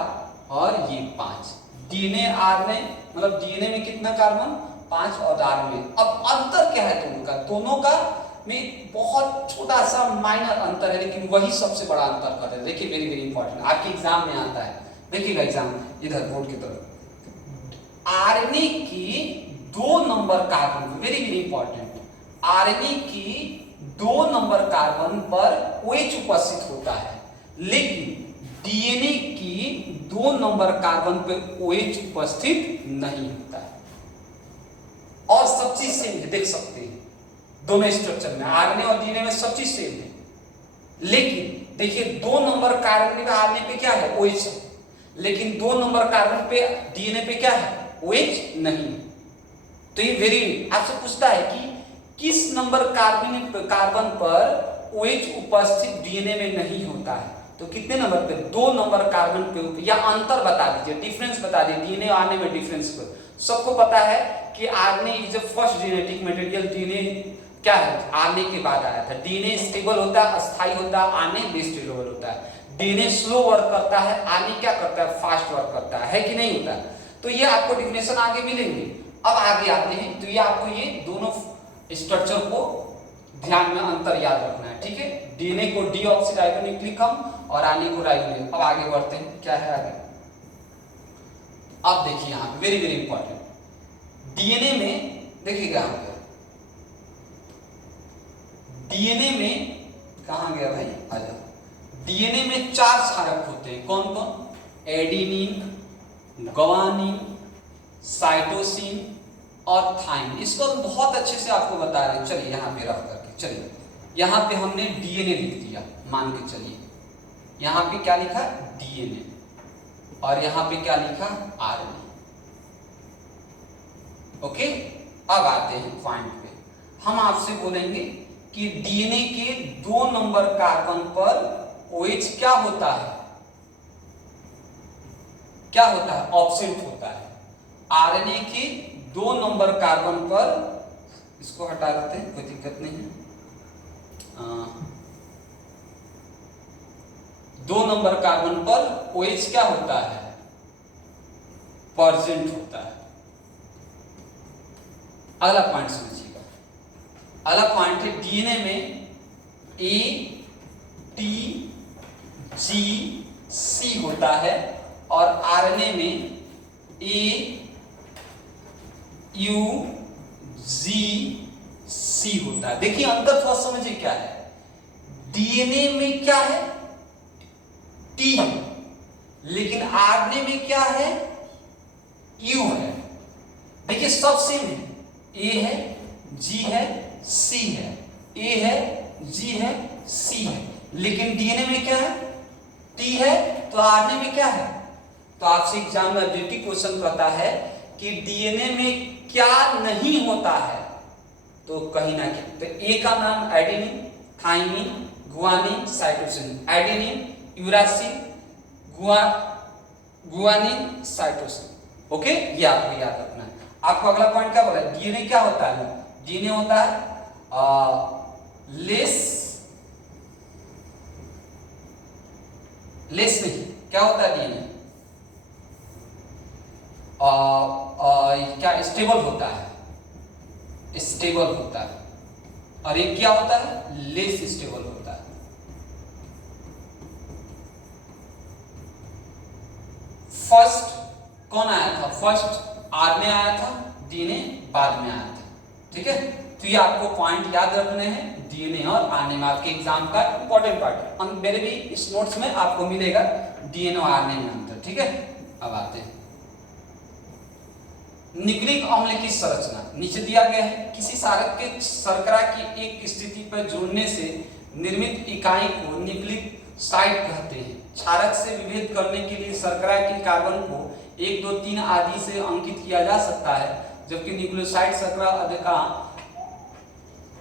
और ये 5। डीएनए आरएनए मतलब डीएनए में कितना कार्बन, 5, और आरएनए। अब अंतर क्या है दोनों का, दोनों का में बहुत छोटा सा माइनर अंतर है, लेकिन वही सबसे बड़ा अंतर करते हैं। देखिए वेरी वेरी इंपॉर्टेंट, आपके एग्जाम में आता है, देखिएगा एग्जाम इधर बोर्ड की तरफ। आरएनए की 2 number carbon, very very important, RNA की 2 नंबर कार्बन पर OH उपस्थित होता है, लेकिन डीएनए की 2 नंबर कार्बन पे OH उपस्थित नहीं होता है। और सब चीज सेम है, देख सकते हैं दोनों स्ट्रक्चर में, आरएनए और डीएनए में सब चीज सेम है, लेकिन देखिए 2 नंबर कार्बन पे आरएनए पे क्या है, OH, लेकिन 2 नंबर कार्बन पे डीएनए पे क्या है, OH नहीं। तो ये वेरी आपसे पूछता है कि किस नंबर कार्बन पर OH उपस्थित डीएनए में नहीं होता है, तो कितने नंबर पे, 2 नंबर कार्बन पे, या अंतर बता दीजिए, डिफरेंस बता दीजिए, डीएनए आरएनए में डिफरेंस। सबको पता है कि RNA is the first genetic material, DNA क्या है, आरएनए के बाद आया था। डीएनए स्टेबल होता है, अस्थायी होता है, आरएनए बेस्टेबल होता है। डीएनए स्लो वर्क करता है, आरएनए क्या करता है, फास्ट वर्क करता है कि नहीं होता है। तो ये आपको डिफिनेशन आगे मिलेंगे। अब आगे आते हैं, तो ये आपको ये दोनों स्ट्रक्चर को ध्यान में अंतर याद रखना है, ठीक है। डीएनए को डीऑक्सीराइबोन्यूक्लिक अम्ल और आरएनए को राइबोन्यूक्लिक। अब आगे बढ़ते हैं, क्या है आगे, अब देखिए यहाँ पे वेरी वेरी इंपॉर्टेंट, डीएनए में देखिएगा यहाँ पे, डीएनए में कहाँ गया भाई, आ जाओ। डीएनए में 4 क्षारक होते हैं, कौन कौन, एडेनिन, ग्वानिन, साइटोसिन और थाइमिन। इसको हम बहुत अच्छे से आपको बता रहे हैं। चलिए यहाँ पे रख करके, चलिए यहाँ पे हमने डीएनए लिख दिया, मान के चलिए यहाँ पे क्या लिखा, डीएनए, और यहाँ पे क्या लिखा, आरएनए। ओके, अब आते हैं पॉइंट पे। हम आपसे बोलेंगे कि डीएनए के 2 नंबर कार्बन पर OH क्या होता है, क्या होता है, ऑब्सेंट होता है। आरएनए के 2 नंबर कार्बन पर, इसको हटा देते हैं, कोई दिक्कत नहीं है, 2 नंबर कार्बन पर OH क्या होता है, प्रेजेंट होता है। अगला पॉइंट समझिएगा, अगला पॉइंट है डीएनए में ए टी जी सी होता है और आरएनए में ए यू जी सी होता है। देखिए अंतर थोड़ा समझिए क्या है। डीएनए में क्या है, टी है, लेकिन आरएनए में क्या है, यू है। देखिए सब सेम है, ए है, जी है, सी है, ए है, जी है, सी है, लेकिन डीएनए में क्या है, टी है, तो आरएनए में क्या है। तो आपसे एग्जाम में एबिलिटी क्वेश्चन कहता है कि डीएनए में क्या नहीं होता है, तो कहीं ना कहीं। तो ए का नाम adenine, thymine, guanine, cytosine. Adenine, uracil, guanine, cytosine. Okay, ये आपको याद रखना है। आपको अगला पॉइंट क्या बोला, डीएनए क्या होता है। डीएनए होता है लेस नहीं, क्या होता है डीएनए, क्या स्टेबल होता है, स्टेबल होता है। और एक क्या होता है, लेस स्टेबल होता है। फर्स्ट कौन आया था, फर्स्ट आरएनए आया था, डीएनए बाद में आया था। ठीक है, तो ये आपको पॉइंट याद रखने हैं, डीएनए और आरएनए में आपके एग्जाम का इंपॉर्टेंट पार्ट है। हम मेरे भी इस नोट्स में आपको मिलेगा डीएनए और आरएनए में अंतर। ठीक है, अब आते हैं न्यूक्लिक अम्ल की संरचना। नीचे दिया गया है, किसी क्षारक के शर्करा की एक स्थिति पर जोड़ने से निर्मित इकाई को न्यूक्लिक साइड कहते हैं। क्षारक से विभेद करने के लिए शर्करा के कार्बन को 1, 2, 3 आदि से अंकित किया जा सकता है, जबकि न्यूक्लियोसाइड शर्करा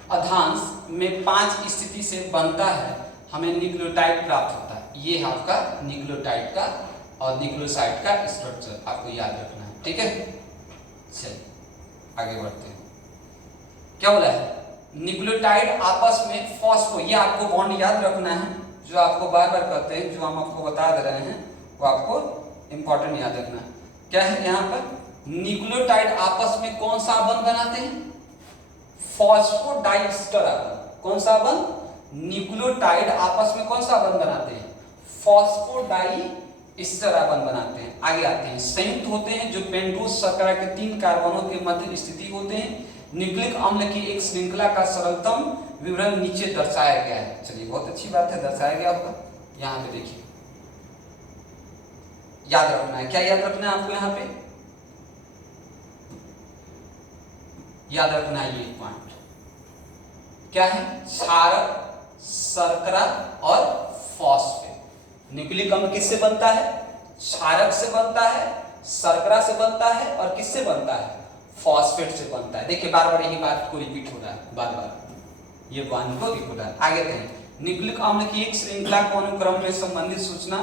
अधिकांश में 5 स्थिति से बनता है, हमें न्यूक्लियोटाइड प्राप्त होता है। ये है आपका न्यूक्लियोटाइड का और न्यूक्लियोसाइड का स्ट्रक्चर, आपको याद रखना है। ठीक है, चलिए आगे बढ़ते हैं। क्या बोला है, न्यूक्लियोटाइड आपस में फॉस्फो, ये आपको बॉन्ड याद रखना है, जो आपको बार बार कहते हैं, जो हम आपको बता दे रहे हैं वो आपको इंपॉर्टेंट याद रखना है। क्या है यहाँ पर, न्यूक्लियोटाइड आपस में कौन सा बंध बनाते हैं, फॉस्फोडाइस्टर बंध। कौन सा बंध, न्यूक्लियोटाइड आपस में कौन सा बंध बनाते हैं, फॉस्फोडाइस्टर बंध बनाते हैं। आगे आते हैं, संयुक्त होते हैं जो पेंटोज शर्करा के 3 कार्बनों के मध्य स्थिति होते हैं। न्यूक्लिक अम्ल की एक श्रृंखला का सरलतम विवरण नीचे दर्शाया गया है। चलिए बहुत अच्छी बात है, दर्शाया गया होगा। यहाँ पे देखिए, याद रखना है, क्या याद रखना है आपको, यहाँ पे याद रखना है ये पॉइंट क्या है, क्षारक, शर्करा और फॉस्फेट। न्यूक्लिक अम्ल किससे बनता है, क्षारक से बनता है, शर्करा से बनता है और किससे बनता है, फॉस्फेट से बनता है। देखिए बार बार यही बात को रिपीट हो रहा है, बार बार ये पॉइंट को रिपीट हो रहा है। आगे देखें, न्यूक्लिक अम्ल की एक श्रृंखला को अनुक्रम में संबंधित सूचना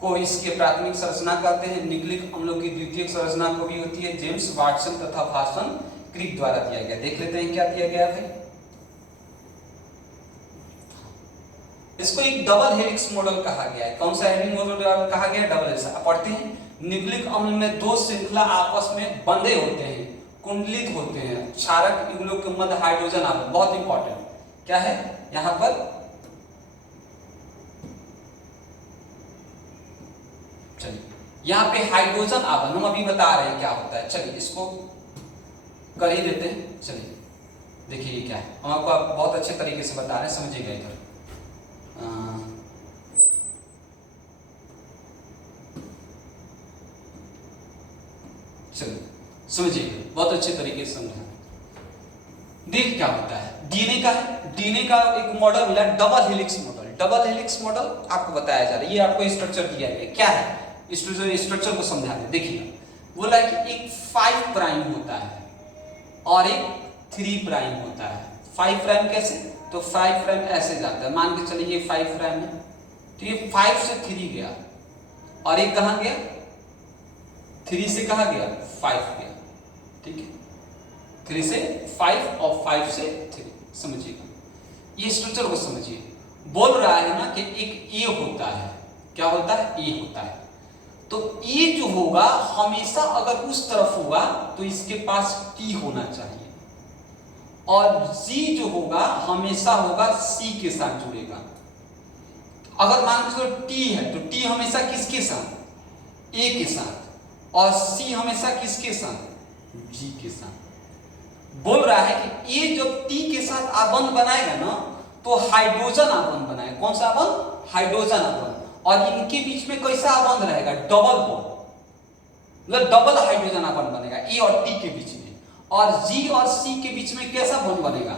को इसके प्राथमिक संरचना कहते हैं। न्यूक्लिक अम्लों की द्वितीयक संरचना को भी होती है, जेम्स वाटसन तथा फासन क्रिक द्वारा दिया गया। देख लेते हैं क्या दिया गया है। इसको एक डबल हेलिक्स मॉडल कहा गया है। कौन सा हेलिक्स मॉडल कहा गया है, डबल हेलिक्स। पढ़ते हैं, न्यूक्लिक अम्ल में 2 श्रृंखला आपस में बंधे होते हैं, कुंडलित होते हैं। क्षारक युग्मों के मध्य हाइड्रोजन आवन, बहुत इंपॉर्टेंट क्या है यहां पर, चलिए यहां पे हाइड्रोजन आवन हम अभी बता रहे हैं क्या होता है। चलिए इसको कर ही देते हैं। चलिए देखिए ये क्या है, हम आपको बहुत अच्छे तरीके से बता रहे हैं, समझिएगा इधर। चलिए समझिए, बहुत अच्छे तरीके से समझा। देख क्या होता है, डीएनए का है, डीएनए का एक मॉडल मिला, double helix model. Double helix model आपको बताया जा रहा है, ये आपको स्ट्रक्चर दिया गया क्या है, स्ट्रक्चर को समझा दे। देखिए बोला है कि एक 5 प्राइम होता है और एक 3 प्राइम होता है। 5 प्राइम कैसे, तो 5 प्राइम ऐसे जाता है, मान के चलिए ये 5 प्राइम है, तो ये 5 से 3 गया और एक कहां गया, 3 से कहां गया, 5 गया। ठीक है, 3 से 5 और 5 से 3, समझिएगा ये स्ट्रक्चर को समझिए। बोल रहा है ना कि एक ए होता है, क्या होता है, ए होता है। तो ए जो होगा हमेशा अगर उस तरफ होगा तो इसके पास टी होना चाहिए, और जी जो होगा हमेशा होगा सी के साथ जुड़ेगा। अगर मान के चलो टी है तो टी हमेशा किसके साथ, ए के साथ, और सी हमेशा किसके साथ, जी के साथ। बोल रहा है कि ए जब टी के साथ आबंध बनाएगा ना तो हाइड्रोजन आबंध बनाएगा। कौन सा आबंध, हाइड्रोजन आबंध। और इनके बीच में कैसा आबंध रहेगा, डबल बॉन्ड, मतलब डबल हाइड्रोजन आबंध बनेगा ए और टी के बीच में। और जी और सी के बीच में कैसा बॉन्ड बनेगा,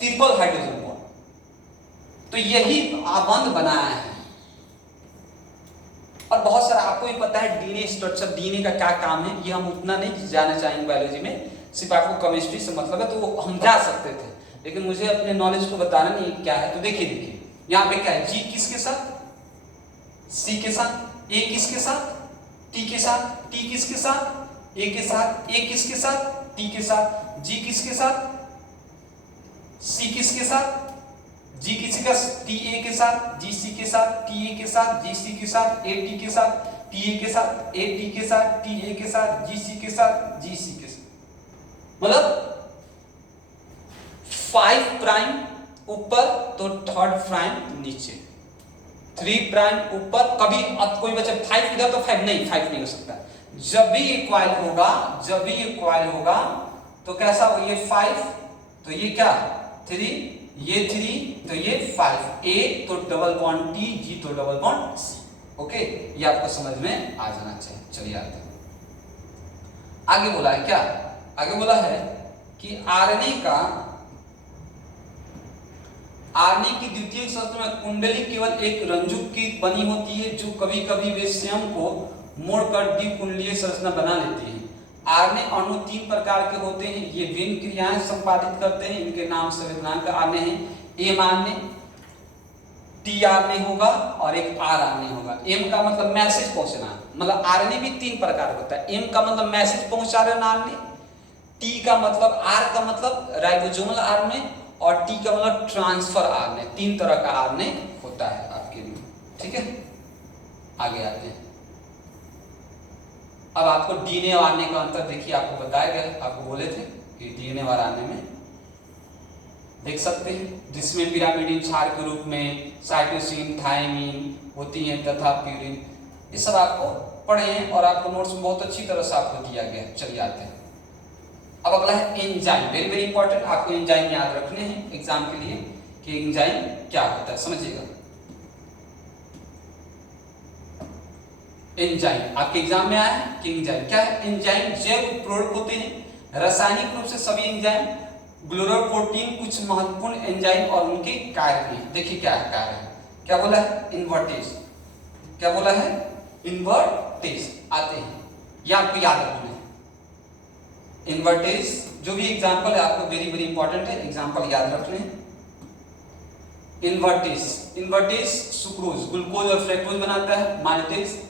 ट्रिपल हाइड्रोजन बॉन्ड। तो यही आबंध बनाया है। और बहुत सारा आपको भी पता है डीएनए स्ट्रक्चर, डीएनए का क्या काम है, ये हम उतना नहीं जाना चाहेंगे बायोलॉजी में, सिर्फ आपको केमिस्ट्री से मतलब है तो हम जा सकते थे, लेकिन मुझे अपने नॉलेज को बताना नहीं क्या है। तो देखिए यहाँ पे क्या है, जी किसके साथ, सी के साथ, ए किसके साथ, टी के साथ, टी किसके साथ, ए के साथ, ए किसके साथ, टी के साथ, जी किसके साथ, सी किसके साथ, जी किसी का, टी ए के साथ, जी सी के साथ, टी ए के साथ, जी सी के साथ, ए टी के साथ, टी ए के साथ, ए टी के साथ, टी ए के साथ, जी सी के साथ, जी सी के साथ। मतलब 5 प्राइम ऊपर तो 3rd प्राइम नीचे, 3 प्राइम ऊपर। कभी अब कोई बच्चा 5 इधर तो 5 नहीं, 5 नहीं हो सकता। जब भी ये कॉइल होगा, जब भी ये कॉइल होगा तो कैसा हो, ये 5 तो ये क्या 3, ये 3 तो ये 5, ए तो डबल बॉन्ड टी, जी तो डबल बॉन्ड सी। ओके, ये आपको समझ में आ जाना चाहिए। चलिए आते हैं आगे। बोला है क्या, आगे बोला है कि आरएनए की द्वितीयक संरचना में कुंडली केवल एक रंजुक की बनी होती है, जो कभी कभी वे स्वयं को मोड़कर द्विकुंडलीय संरचना बना लेती है। आरएनए अणु 3 प्रकार के होते हैं, ये विभिन्न क्रियाएं संपादित करते हैं। इनके नाम संविधान का आरएनए है, एम आरएनए, टी आरएनए होगा और एक आर आरएनए होगा। एम का मतलब मैसेज पहुंचना, मतलब आरएनए भी 3 प्रकार होता है। एम का मतलब मैसेज पहुंचा रहा आरएनए, टी का मतलब, आर का मतलब राइबोसोमल आरएनए, और टी का मतलब ट्रांसफर आरएनए। 3 तरह का आरएनए होता है आपके लिए, ठीक है। आगे आते हैं। अब आपको डीएनए और आरएनए का अंतर देखिए, आपको बताया गया, आपको बोले थे कि डीएनए और आरएनए में देख सकते हैं, जिसमें पिरामिडीन क्षार के रूप में साइटोसिन, थायमिन होती हैं तथा प्यूरिन, ये सब आपको पढ़े हैं और आपको नोट्स में बहुत अच्छी तरह से आपको दिया गया। चलिए आते हैं। अब अगला है एंजाइम, वेरी वेरी इंपॉर्टेंट। आपको एंजाइम याद रखने हैं एग्जाम के लिए कि एंजाइम क्या होता है, समझिएगा। एंजाइम आपके एग्जाम में आया है कि एंजाइम क्या है। एंजाइम जैव उत्प्रेरक होते हैं। रासायनिक रूप से सभी एंजाइम ग्लोरोप्रोटीन कुछ महत्वपूर्ण एंजाइम और उनके कार्य हैं। देखिए क्या है कार्य, क्या बोला है, इन्वर्टेज। क्या बोला है, इन्वर्टेज आते हैं, ये आपको याद रखना है। इन्वर्टेज जो भी एग्जांपल है आपको वेरी वेरी इंपॉर्टेंट है, एग्जांपल याद रखने हैं। इन्वर्टेज सुक्रोज ग्लूकोज और फ्रक्टोज बनाता है। माइलेटेज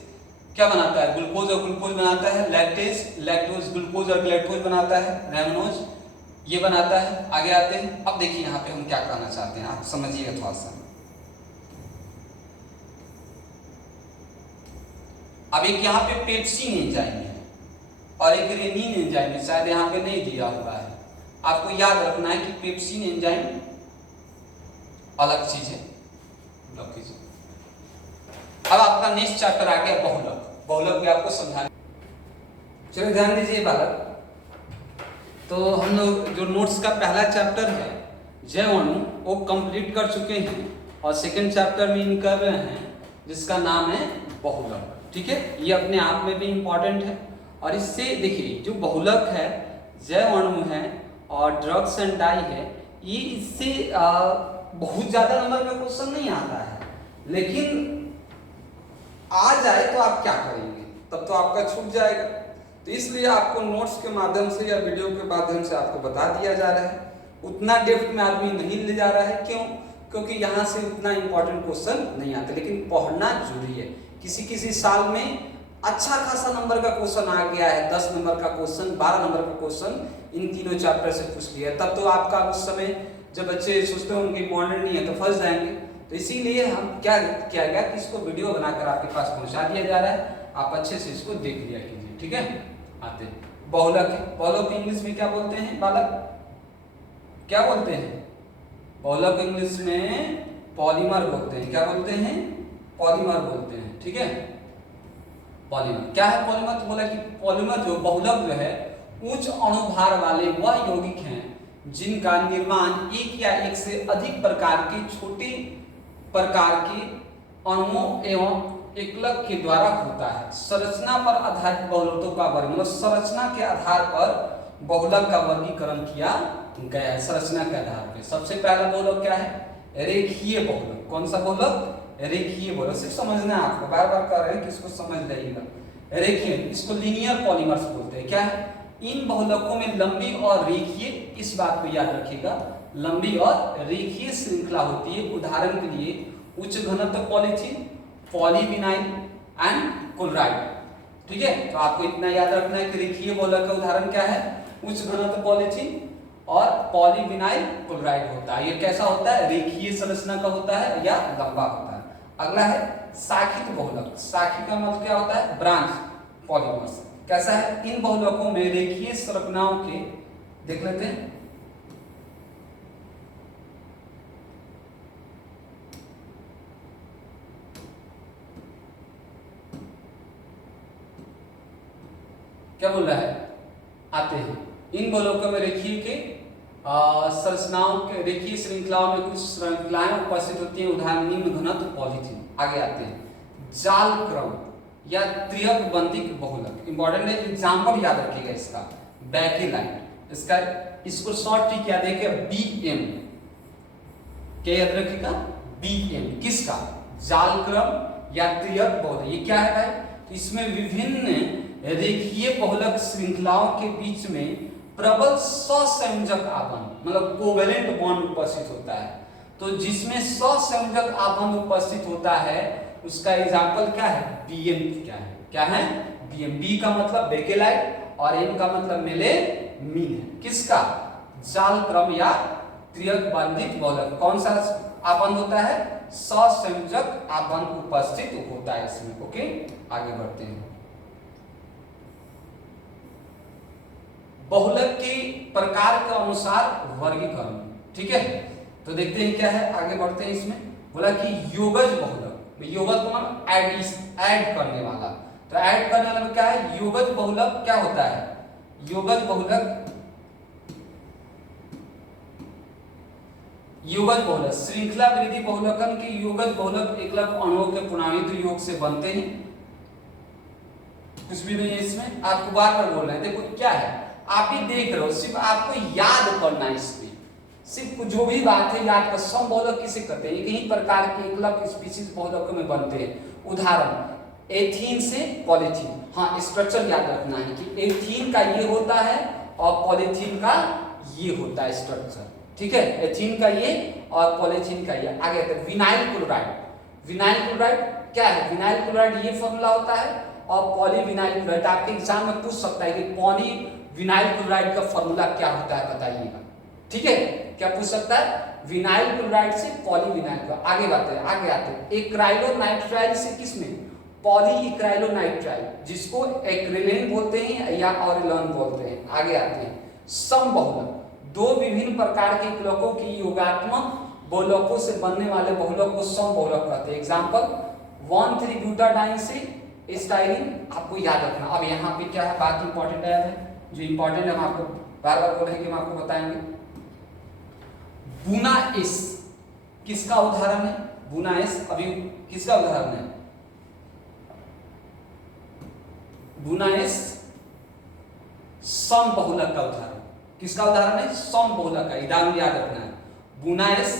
क्या बनाता है, ग्लूकोज और ग्लूकोज बनाता है। लैक्टोज ग्लूकोज और ग्लूकोज बनाता है। रेमनोज ये बनाता है। आगे आते हैं। अब देखिए यहाँ पे हम क्या कहना चाहते हैं, आप समझिएगा थोड़ा सा। अब एक यहाँ पे पेप्सिन एंजाइम है और एक रेनिन एंजाइम है, शायद यहाँ पे नहीं दिया हुआ है। आपको याद रखना है कि पेप्सिन एंजाइम अलग चीज है। अब आपका नेक्स्ट चैप्टर आ गया बहुलक। बहुलक भी आपको समझाना। चलो ध्यान दीजिए बालक, तो हम लोग जो नोट्स का पहला चैप्टर है जैव अणु वो कंप्लीट कर चुके हैं और सेकंड चैप्टर में इन कर रहे हैं जिसका नाम है बहुलक। ठीक है, ये अपने आप में भी इंपॉर्टेंट है। और इससे देखिए जो बहुलक है, जैव अणु है और ड्रग्स एंड डाई है, ये इससे बहुत ज्यादा नंबर का क्वेश्चन नहीं आता है, लेकिन आ जाए तो आप क्या करेंगे, तब तो आपका छूट जाएगा। तो इसलिए आपको नोट्स के माध्यम से या वीडियो के माध्यम से आपको बता दिया जा रहा है। उतना डेप्थ में आदमी नहीं ले जा रहा है, क्यों? क्योंकि यहाँ से उतना इंपॉर्टेंट क्वेश्चन नहीं आता, लेकिन पढ़ना जरूरी है। किसी किसी साल में अच्छा खासा नंबर का क्वेश्चन आ गया है, 10 नंबर का क्वेश्चन, 12 नंबर का क्वेश्चन इन तीनों चैप्टर से पूछ लिया, तब तो आपका उस समय जब बच्चे सोचते हैं उनकी इंपॉर्टेंट नहीं है तो फंस जाएंगे। तो इसीलिए हम क्या किया गया कि इसको वीडियो बनाकर आपके पास पहुंचा दिया जा रहा है, आप अच्छे से इसको देख लिया कीजिए। ठीक है, आते बहुलक है। बहुलक इंग्लिश में क्या बोलते हैं बालक? क्या बोलते हैं? बहुलक इंग्लिश में पॉलीमर बोलते हैं। क्या बोलते हैं? पॉलीमर बोलते हैं। ठीक है, पॉलीमर क्या है? पॉलीमर तो बोला कि पॉलीमर जो बहुलक जो है उच्च अणुभार वाले वह यौगिक हैं जिनका निर्माण एक या एक से अधिक प्रकार के छोटे प्रकार के अणुओं एवं एकलक के द्वारा होता है। संरचना पर आधारित बहुलकों का वर्ग, मतलब संरचना के आधार पर बहुलक का वर्गीकरण किया गया है। संरचना के आधार पर सबसे पहला बहुलक क्या है? रेखीय बहुलक। कौन सा बहुलक? रेखीय बहुलक। सिर्फ समझना है आपको, बार बार कह रहे हैं कि इसको समझ जाइएगा। रेखीय, इसको लीनियर पॉलीमर्स बोलते हैं। क्या है? इन बहुलकों में लंबी और रेखीय, इस बात को याद रखिएगा, लंबी और रेखीय श्रृंखला होती है। उदाहरण के लिए उच्च घनत्व पॉलीथीन, पॉलीविनाइल एंड क्लोराइड। ठीक है, तो आपको इतना याद रखना है कि रेखीय बहुलक का उदाहरण क्या है? उच्च घनत्व पॉलीथीन और पॉलीविनाइल क्लोराइड होता है। ये कैसा होता है? रेखीय संरचना का होता है या लंबा होता है। अगला है शाखित बहुलक। शाखित का मतलब क्या होता है? Branch polymers. कैसा है? इन बहुलकों में रेखीय संरचनाओं के, देख लेते हैं, क्या बोल रहा है? आते हैं। इन बहुलकों में रेखीय के संरचनाओं के, रेखीय श्रृंखलाओं में कुछ श्रृंखलाएं उपस्थित होती हैं। उदाहरण निम्न घनत्व पॉलीथीन। आगे आते हैं जाल क्रम या त्रियक बंधिक बहुलक। इंपॉर्टेंट है, एग्जाम्पल याद रखिएगा इसका। बेकेलाइट, इसका इसको शॉर्ट ट्रिक याद है, बीएम। क्या याद रखिएगा? बीएम। किसका? जाल क्रम या त्रियक बहुलक। ये क्या है भाई? तो इसमें विभिन्न रेखीय बहुलक श्रृंखलाओं के बीच में प्रबल सहसंयोजक आबंध, मतलब कोवेलेंट बॉन्ड उपस्थित होता है। तो जिसमें सहसंयोजक आबंध उपस्थित होता है उसका एग्जाम्पल क्या है? बीएम। क्या है? क्या है? बीएम। बी का मतलब बेकेलाइट और एम का मतलब मेलेमीन है। किसका? जाल क्रम या त्रियक बंधित बहुलक। कौन सा आबंध होता है? सहसंयोजक आबंध उपस्थित होता है इसमें। ओके, आगे बढ़ते हैं। बहुलक के प्रकार के अनुसार वर्गीकरण। ठीक है, तो देखते हैं क्या है, आगे बढ़ते हैं। इसमें बोला कि योगज बहुलक। योगज को मतलब ऐड करने वाला। तो ऐड करने वाला में क्या है? योगज बहुलक क्या होता है? योगज बहुलक, योगज बहुलक श्रृंखला वृद्धि बहुलकन के योगज बहुलक एकलक अणुओं के पुनरावृत्त योग से बनते हैं। कुछ भी नहीं है इसमें, आपको बार बार बोल रहे हैं। देखो क्या है, आप भी देख रहे हो, सिर्फ आपको याद करना है। इसमें सिर्फ जो भी बात है याद कर। सम बहुलक किसे कहते हैं? कई प्रकार के एकलक स्पीशीज बहुलकों में बनते हैं। उदाहरण एथीन से पॉलीथीन। हाँ, स्ट्रक्चर याद रखना है कि एथीन का ये होता है और पॉलीथीन का ये होता है स्ट्रक्चर। ठीक है, एथीन का ये और पॉलीथीन का ये। आगे आते हैं विनाइल क्लोराइड। विनाइल क्लोराइड क्या है? विनाइल क्लोराइड ये फॉर्मूला होता है और पॉलीविनाइल क्लोराइड। आपके एग्जाम में पूछ सकता है कि पॉलीविनाइल क्लोराइड का फॉर्मूला क्या होता है, बताइएगा। ठीक है, क्या पूछ सकता है? विनाइल क्लोराइड से पॉलीविनाइल क्लोराइड। आगे बढ़ते हैं, आगे आते हैं। एक्राइलोनाइट्राइल से किसमें? पॉलीइक्राइलोनाइट्राइल, जिसको एक्रिलेन बोलते हैं या ऑरिलॉन बोलते हैं। आगे आते हैं सम बहुलक। दो विभिन्न प्रकार के एकलकों की योगात्मक बहुलकों से बनने वाले बहुलक को सम बहुलक कहते हैं। एग्जाम्पल 1,3-ब्यूटाडाइन से स्टाइरिन। आपको याद रखना। अब यहाँ पे क्या है, बात इंपॉर्टेंट है, जो इंपॉर्टेंट है हम आपको बार बार बोल रहे हैं कि हम आपको बताएंगे। बुनाएस किसका उदाहरण है? बुनाएस अभी किसका उदाहरण है? बुनाएस सम बहुलक का उदाहरण। किसका उदाहरण है? सम बहुलक का। उदाहरण याद रखना है, बुनाएस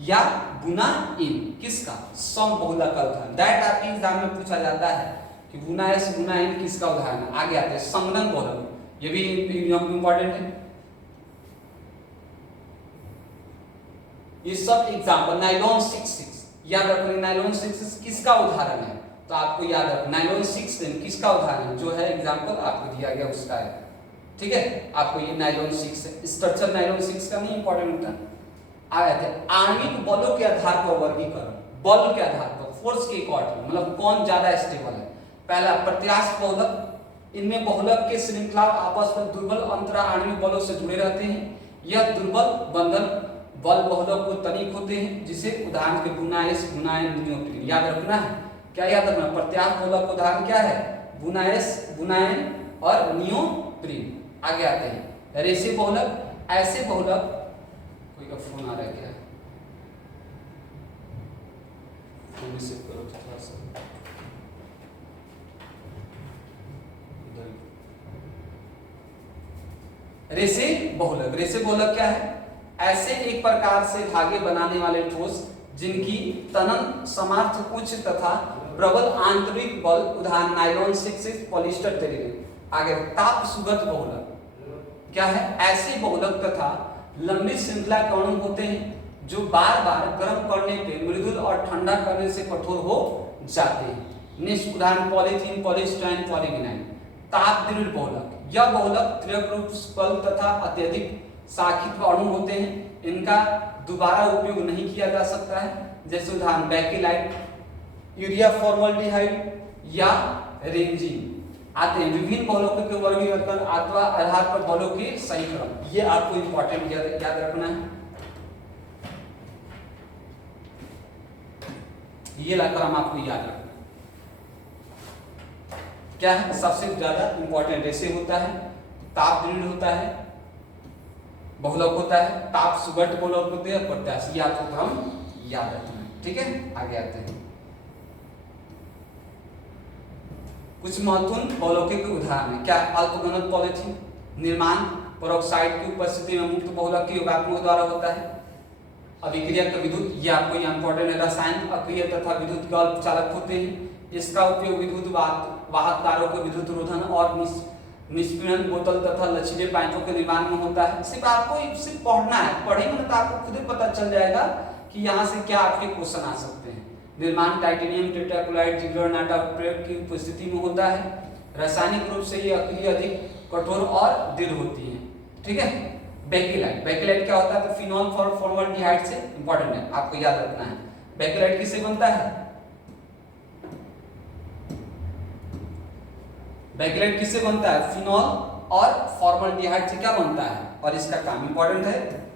या बुनाइन किसका? सम बहुलक का उदाहरण। दैट आपके एग्जाम में पूछा जाता है कि बुनाएस बुनाइन किसका उदाहरण है। आगे आते हैं संगणन बहुलक। ये भी इंपॉर्टेंट है। ये सब एग्जाम्पल नाइलॉन 6 याद रखना। नाइलॉन 6 किसका उदाहरण है? तो आपको याद रखना नाइलॉन 6 किसका उदाहरण है? जो है एग्जाम्पल आपको दिया गया उसका है। ठीक है, आपको ये नाइलॉन 6 स्ट्रक्चर नाइलॉन 6 का नहीं इंपॉर्टेंट होता। आए थे आणविक बलों के आधार पर वर्गीकरण। बल के आधार पर, फोर्स के अकॉर्डिंग, मतलब कौन ज्यादा स्टेबल है। पहला प्रत्यास्थ बहुलक। इनमें बहुलक के श्रृंखला आपस में दुर्बल अंतरा आणविक बलों से जुड़े रहते हैं। यह दुर्बल बंधन बल बहुलक को तनिक होते हैं, जिसे उदाहरण के बुनाएस बुनायन नियोप्रीन याद रखना है। क्या याद रखना? प्रत्यास्थ बहुलक उदाहरण क्या है? बुनाएस बुनायन और नियोप्रीन। आगे आते हैं रेसे बहुलक, ऐसे बहुलक, कोई का फोन आ रहा है क्या? फोन रिसीव करो थोड़ा सा। रेसे बहुलक, रेसे बहुलक क्या है? ऐसे एक प्रकार से धागे बनाने वाले ठोस जिनकी तनन सामर्थ्य उच्च तथा प्रबल आंतरिक बल, उदाहरण नायलॉन 6 पॉलिस्टर टेरिन। आगे ताप सुगत बहुलक क्या है? ऐसे बहुलक तथा लंबी श्रृंखला के अणु होते हैं जो बार बार गर्म करने पे मृदुल और ठंडा करने से कठोर हो जाते हैं। नेक्स्ट उदाहरण पॉलीथीन, पॉलीस्टाइन, पॉलीविनाइल। ताप दृढ़ बहुलक, यह बहुलक त्रिकरूपल तथा अत्यधिक शाखित अणु होते हैं, इनका दोबारा उपयोग नहीं किया जा सकता है। जैसे उदाहरण बेकिलाइट, यूरिया फॉर्मल्डिहाइड या रेंजिन। आते हैं विभिन्न बहुलकों के वर्गीकरण अथवा आधार पर बहुलों के सही क्रम, ये आपको इंपॉर्टेंट याद रखना है। ये क्रम आपको याद रखना क्या है? सबसे ज्यादा इंपॉर्टेंट ऐसे होता है, ताप दृढ़ होता है, बहुलक होता है, ताप सुगठ बहुलक होते हैं, प्रत्यास्थ। ये आपको क्रम याद रखना है, ठीक है। आगे आते हैं कुछ महत्वपूर्ण बहुलकों के उदाहरण क्या है? अल्पघनत्व पॉलीथीन निर्माण पेरोक्साइड की उपस्थिति में मुक्त बहुलक के योगात्मक द्वारा होता है। अभिक्रिया का विद्युत, ये आपको इंपॉर्टेंट है। रसायन अक्रिय तथा विद्युत के अल्पचालक होते हैं, इसका उपयोग विद्युत वाहक तारों के विद्युत रोधन और निष्पीड़न बोतल तथा लचीले पाइपों के निर्माण में होता है। सिर्फ आपको सिर्फ पढ़ना है, पढ़ेंगे तो आपको खुद ही पता चल जाएगा कि यहाँ से क्या आपके क्वेश्चन आ सकते हैं। निर्माण टाइटेनियम टेट्राक्लोराइड जिब्रेनाटा प्रयोग की उपस्थिति में होता है। रासायनिक रूप से ये अक्रिय अधिक कठोर और दृढ़ होती है, ठीक है। बेकिलाइट, बेकिलाइट क्या होता है? तो फिनॉल फॉर्मल्डिहाइड से, इंपॉर्टेंट है, आपको याद रखना है। बेकिलाइट किससे बनता है? बेकिलाइट किससे बनता है? फिनॉल और फॉर्मल्डिहाइड से क्या बनता है? और इसका काम इंपॉर्टेंट है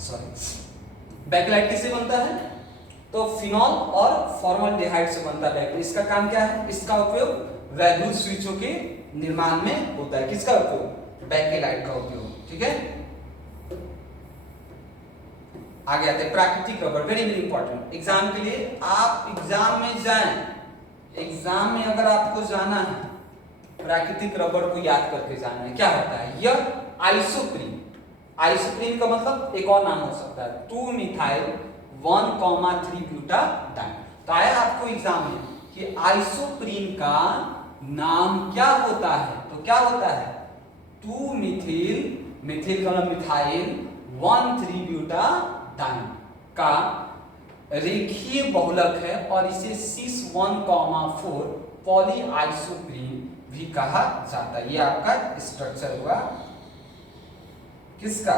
सॉरी, बेकिलाइट किससे बनता है? तो फिनॉल और फॉर्मल्डिहाइड से बनता है बेकिलाइट। इसका काम क्या है? इसका उपयोग वैद्युत स्विचों के निर्माण में होता है। किसका उपयोग? बेकिलाइट का उपयोग, ठीक है। आगे आते हैं प्राकृतिक rubber, very very important. Exam के लिए आप एग्जाम में जाएं, एग्जाम में अगर आपको जाना है प्राकृतिक रबर को याद करके जाना है। क्या होता है? यह आइसोप्रीन, आइसोप्रीन का मतलब एक और नाम हो सकता है 2-मिथाइल 1,3 ब्यूटाडाइन। तो आया आपको एग्जाम में कि आइसोप्रीन का नाम क्या होता है? तो क्या होता है? 2-मिथिल, मिथिल का मतलब मिथाइल 1,3 ब्यूटाडाइन का रेखीय बहुलक है और इसे सिस 1,4 पॉलीआइसोप्रीन भी कहा जाता है। ये आपका स्ट्रक्चर हुआ किसका?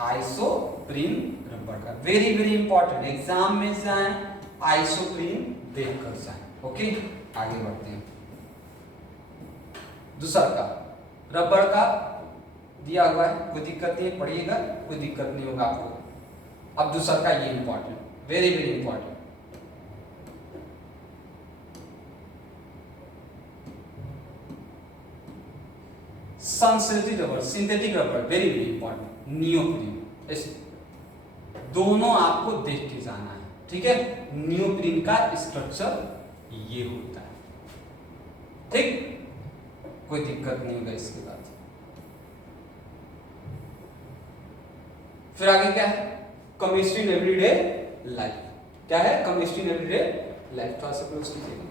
आइसोप्रीन रबर का। वेरी वेरी इंपॉर्टेंट, एग्जाम में जाएं आइसोप्रीन देखकर जाएं, ओके। आगे बढ़ते हैं। दूसरा का रबर का दिया हुआ है, कोई दिक्कत नहीं, पढ़िएगा, कोई दिक्कत नहीं होगा आपको। अब दूसरा का ये इंपॉर्टेंट, वेरी वेरी इंपॉर्टेंट, संश्लेषित rubber, synthetic rubber, very very important, neoprene. इस दोनों आपको देख के जाना है, ठीक है। नियोप्रीन का स्ट्रक्चर ये होता है, ठीक, कोई दिक्कत नहीं होगा इसके बाद। फिर आगे क्या है? Chemistry in everyday life. क्या है? Chemistry in everyday life. थोड़ा सा क्लोज कीजिएगा।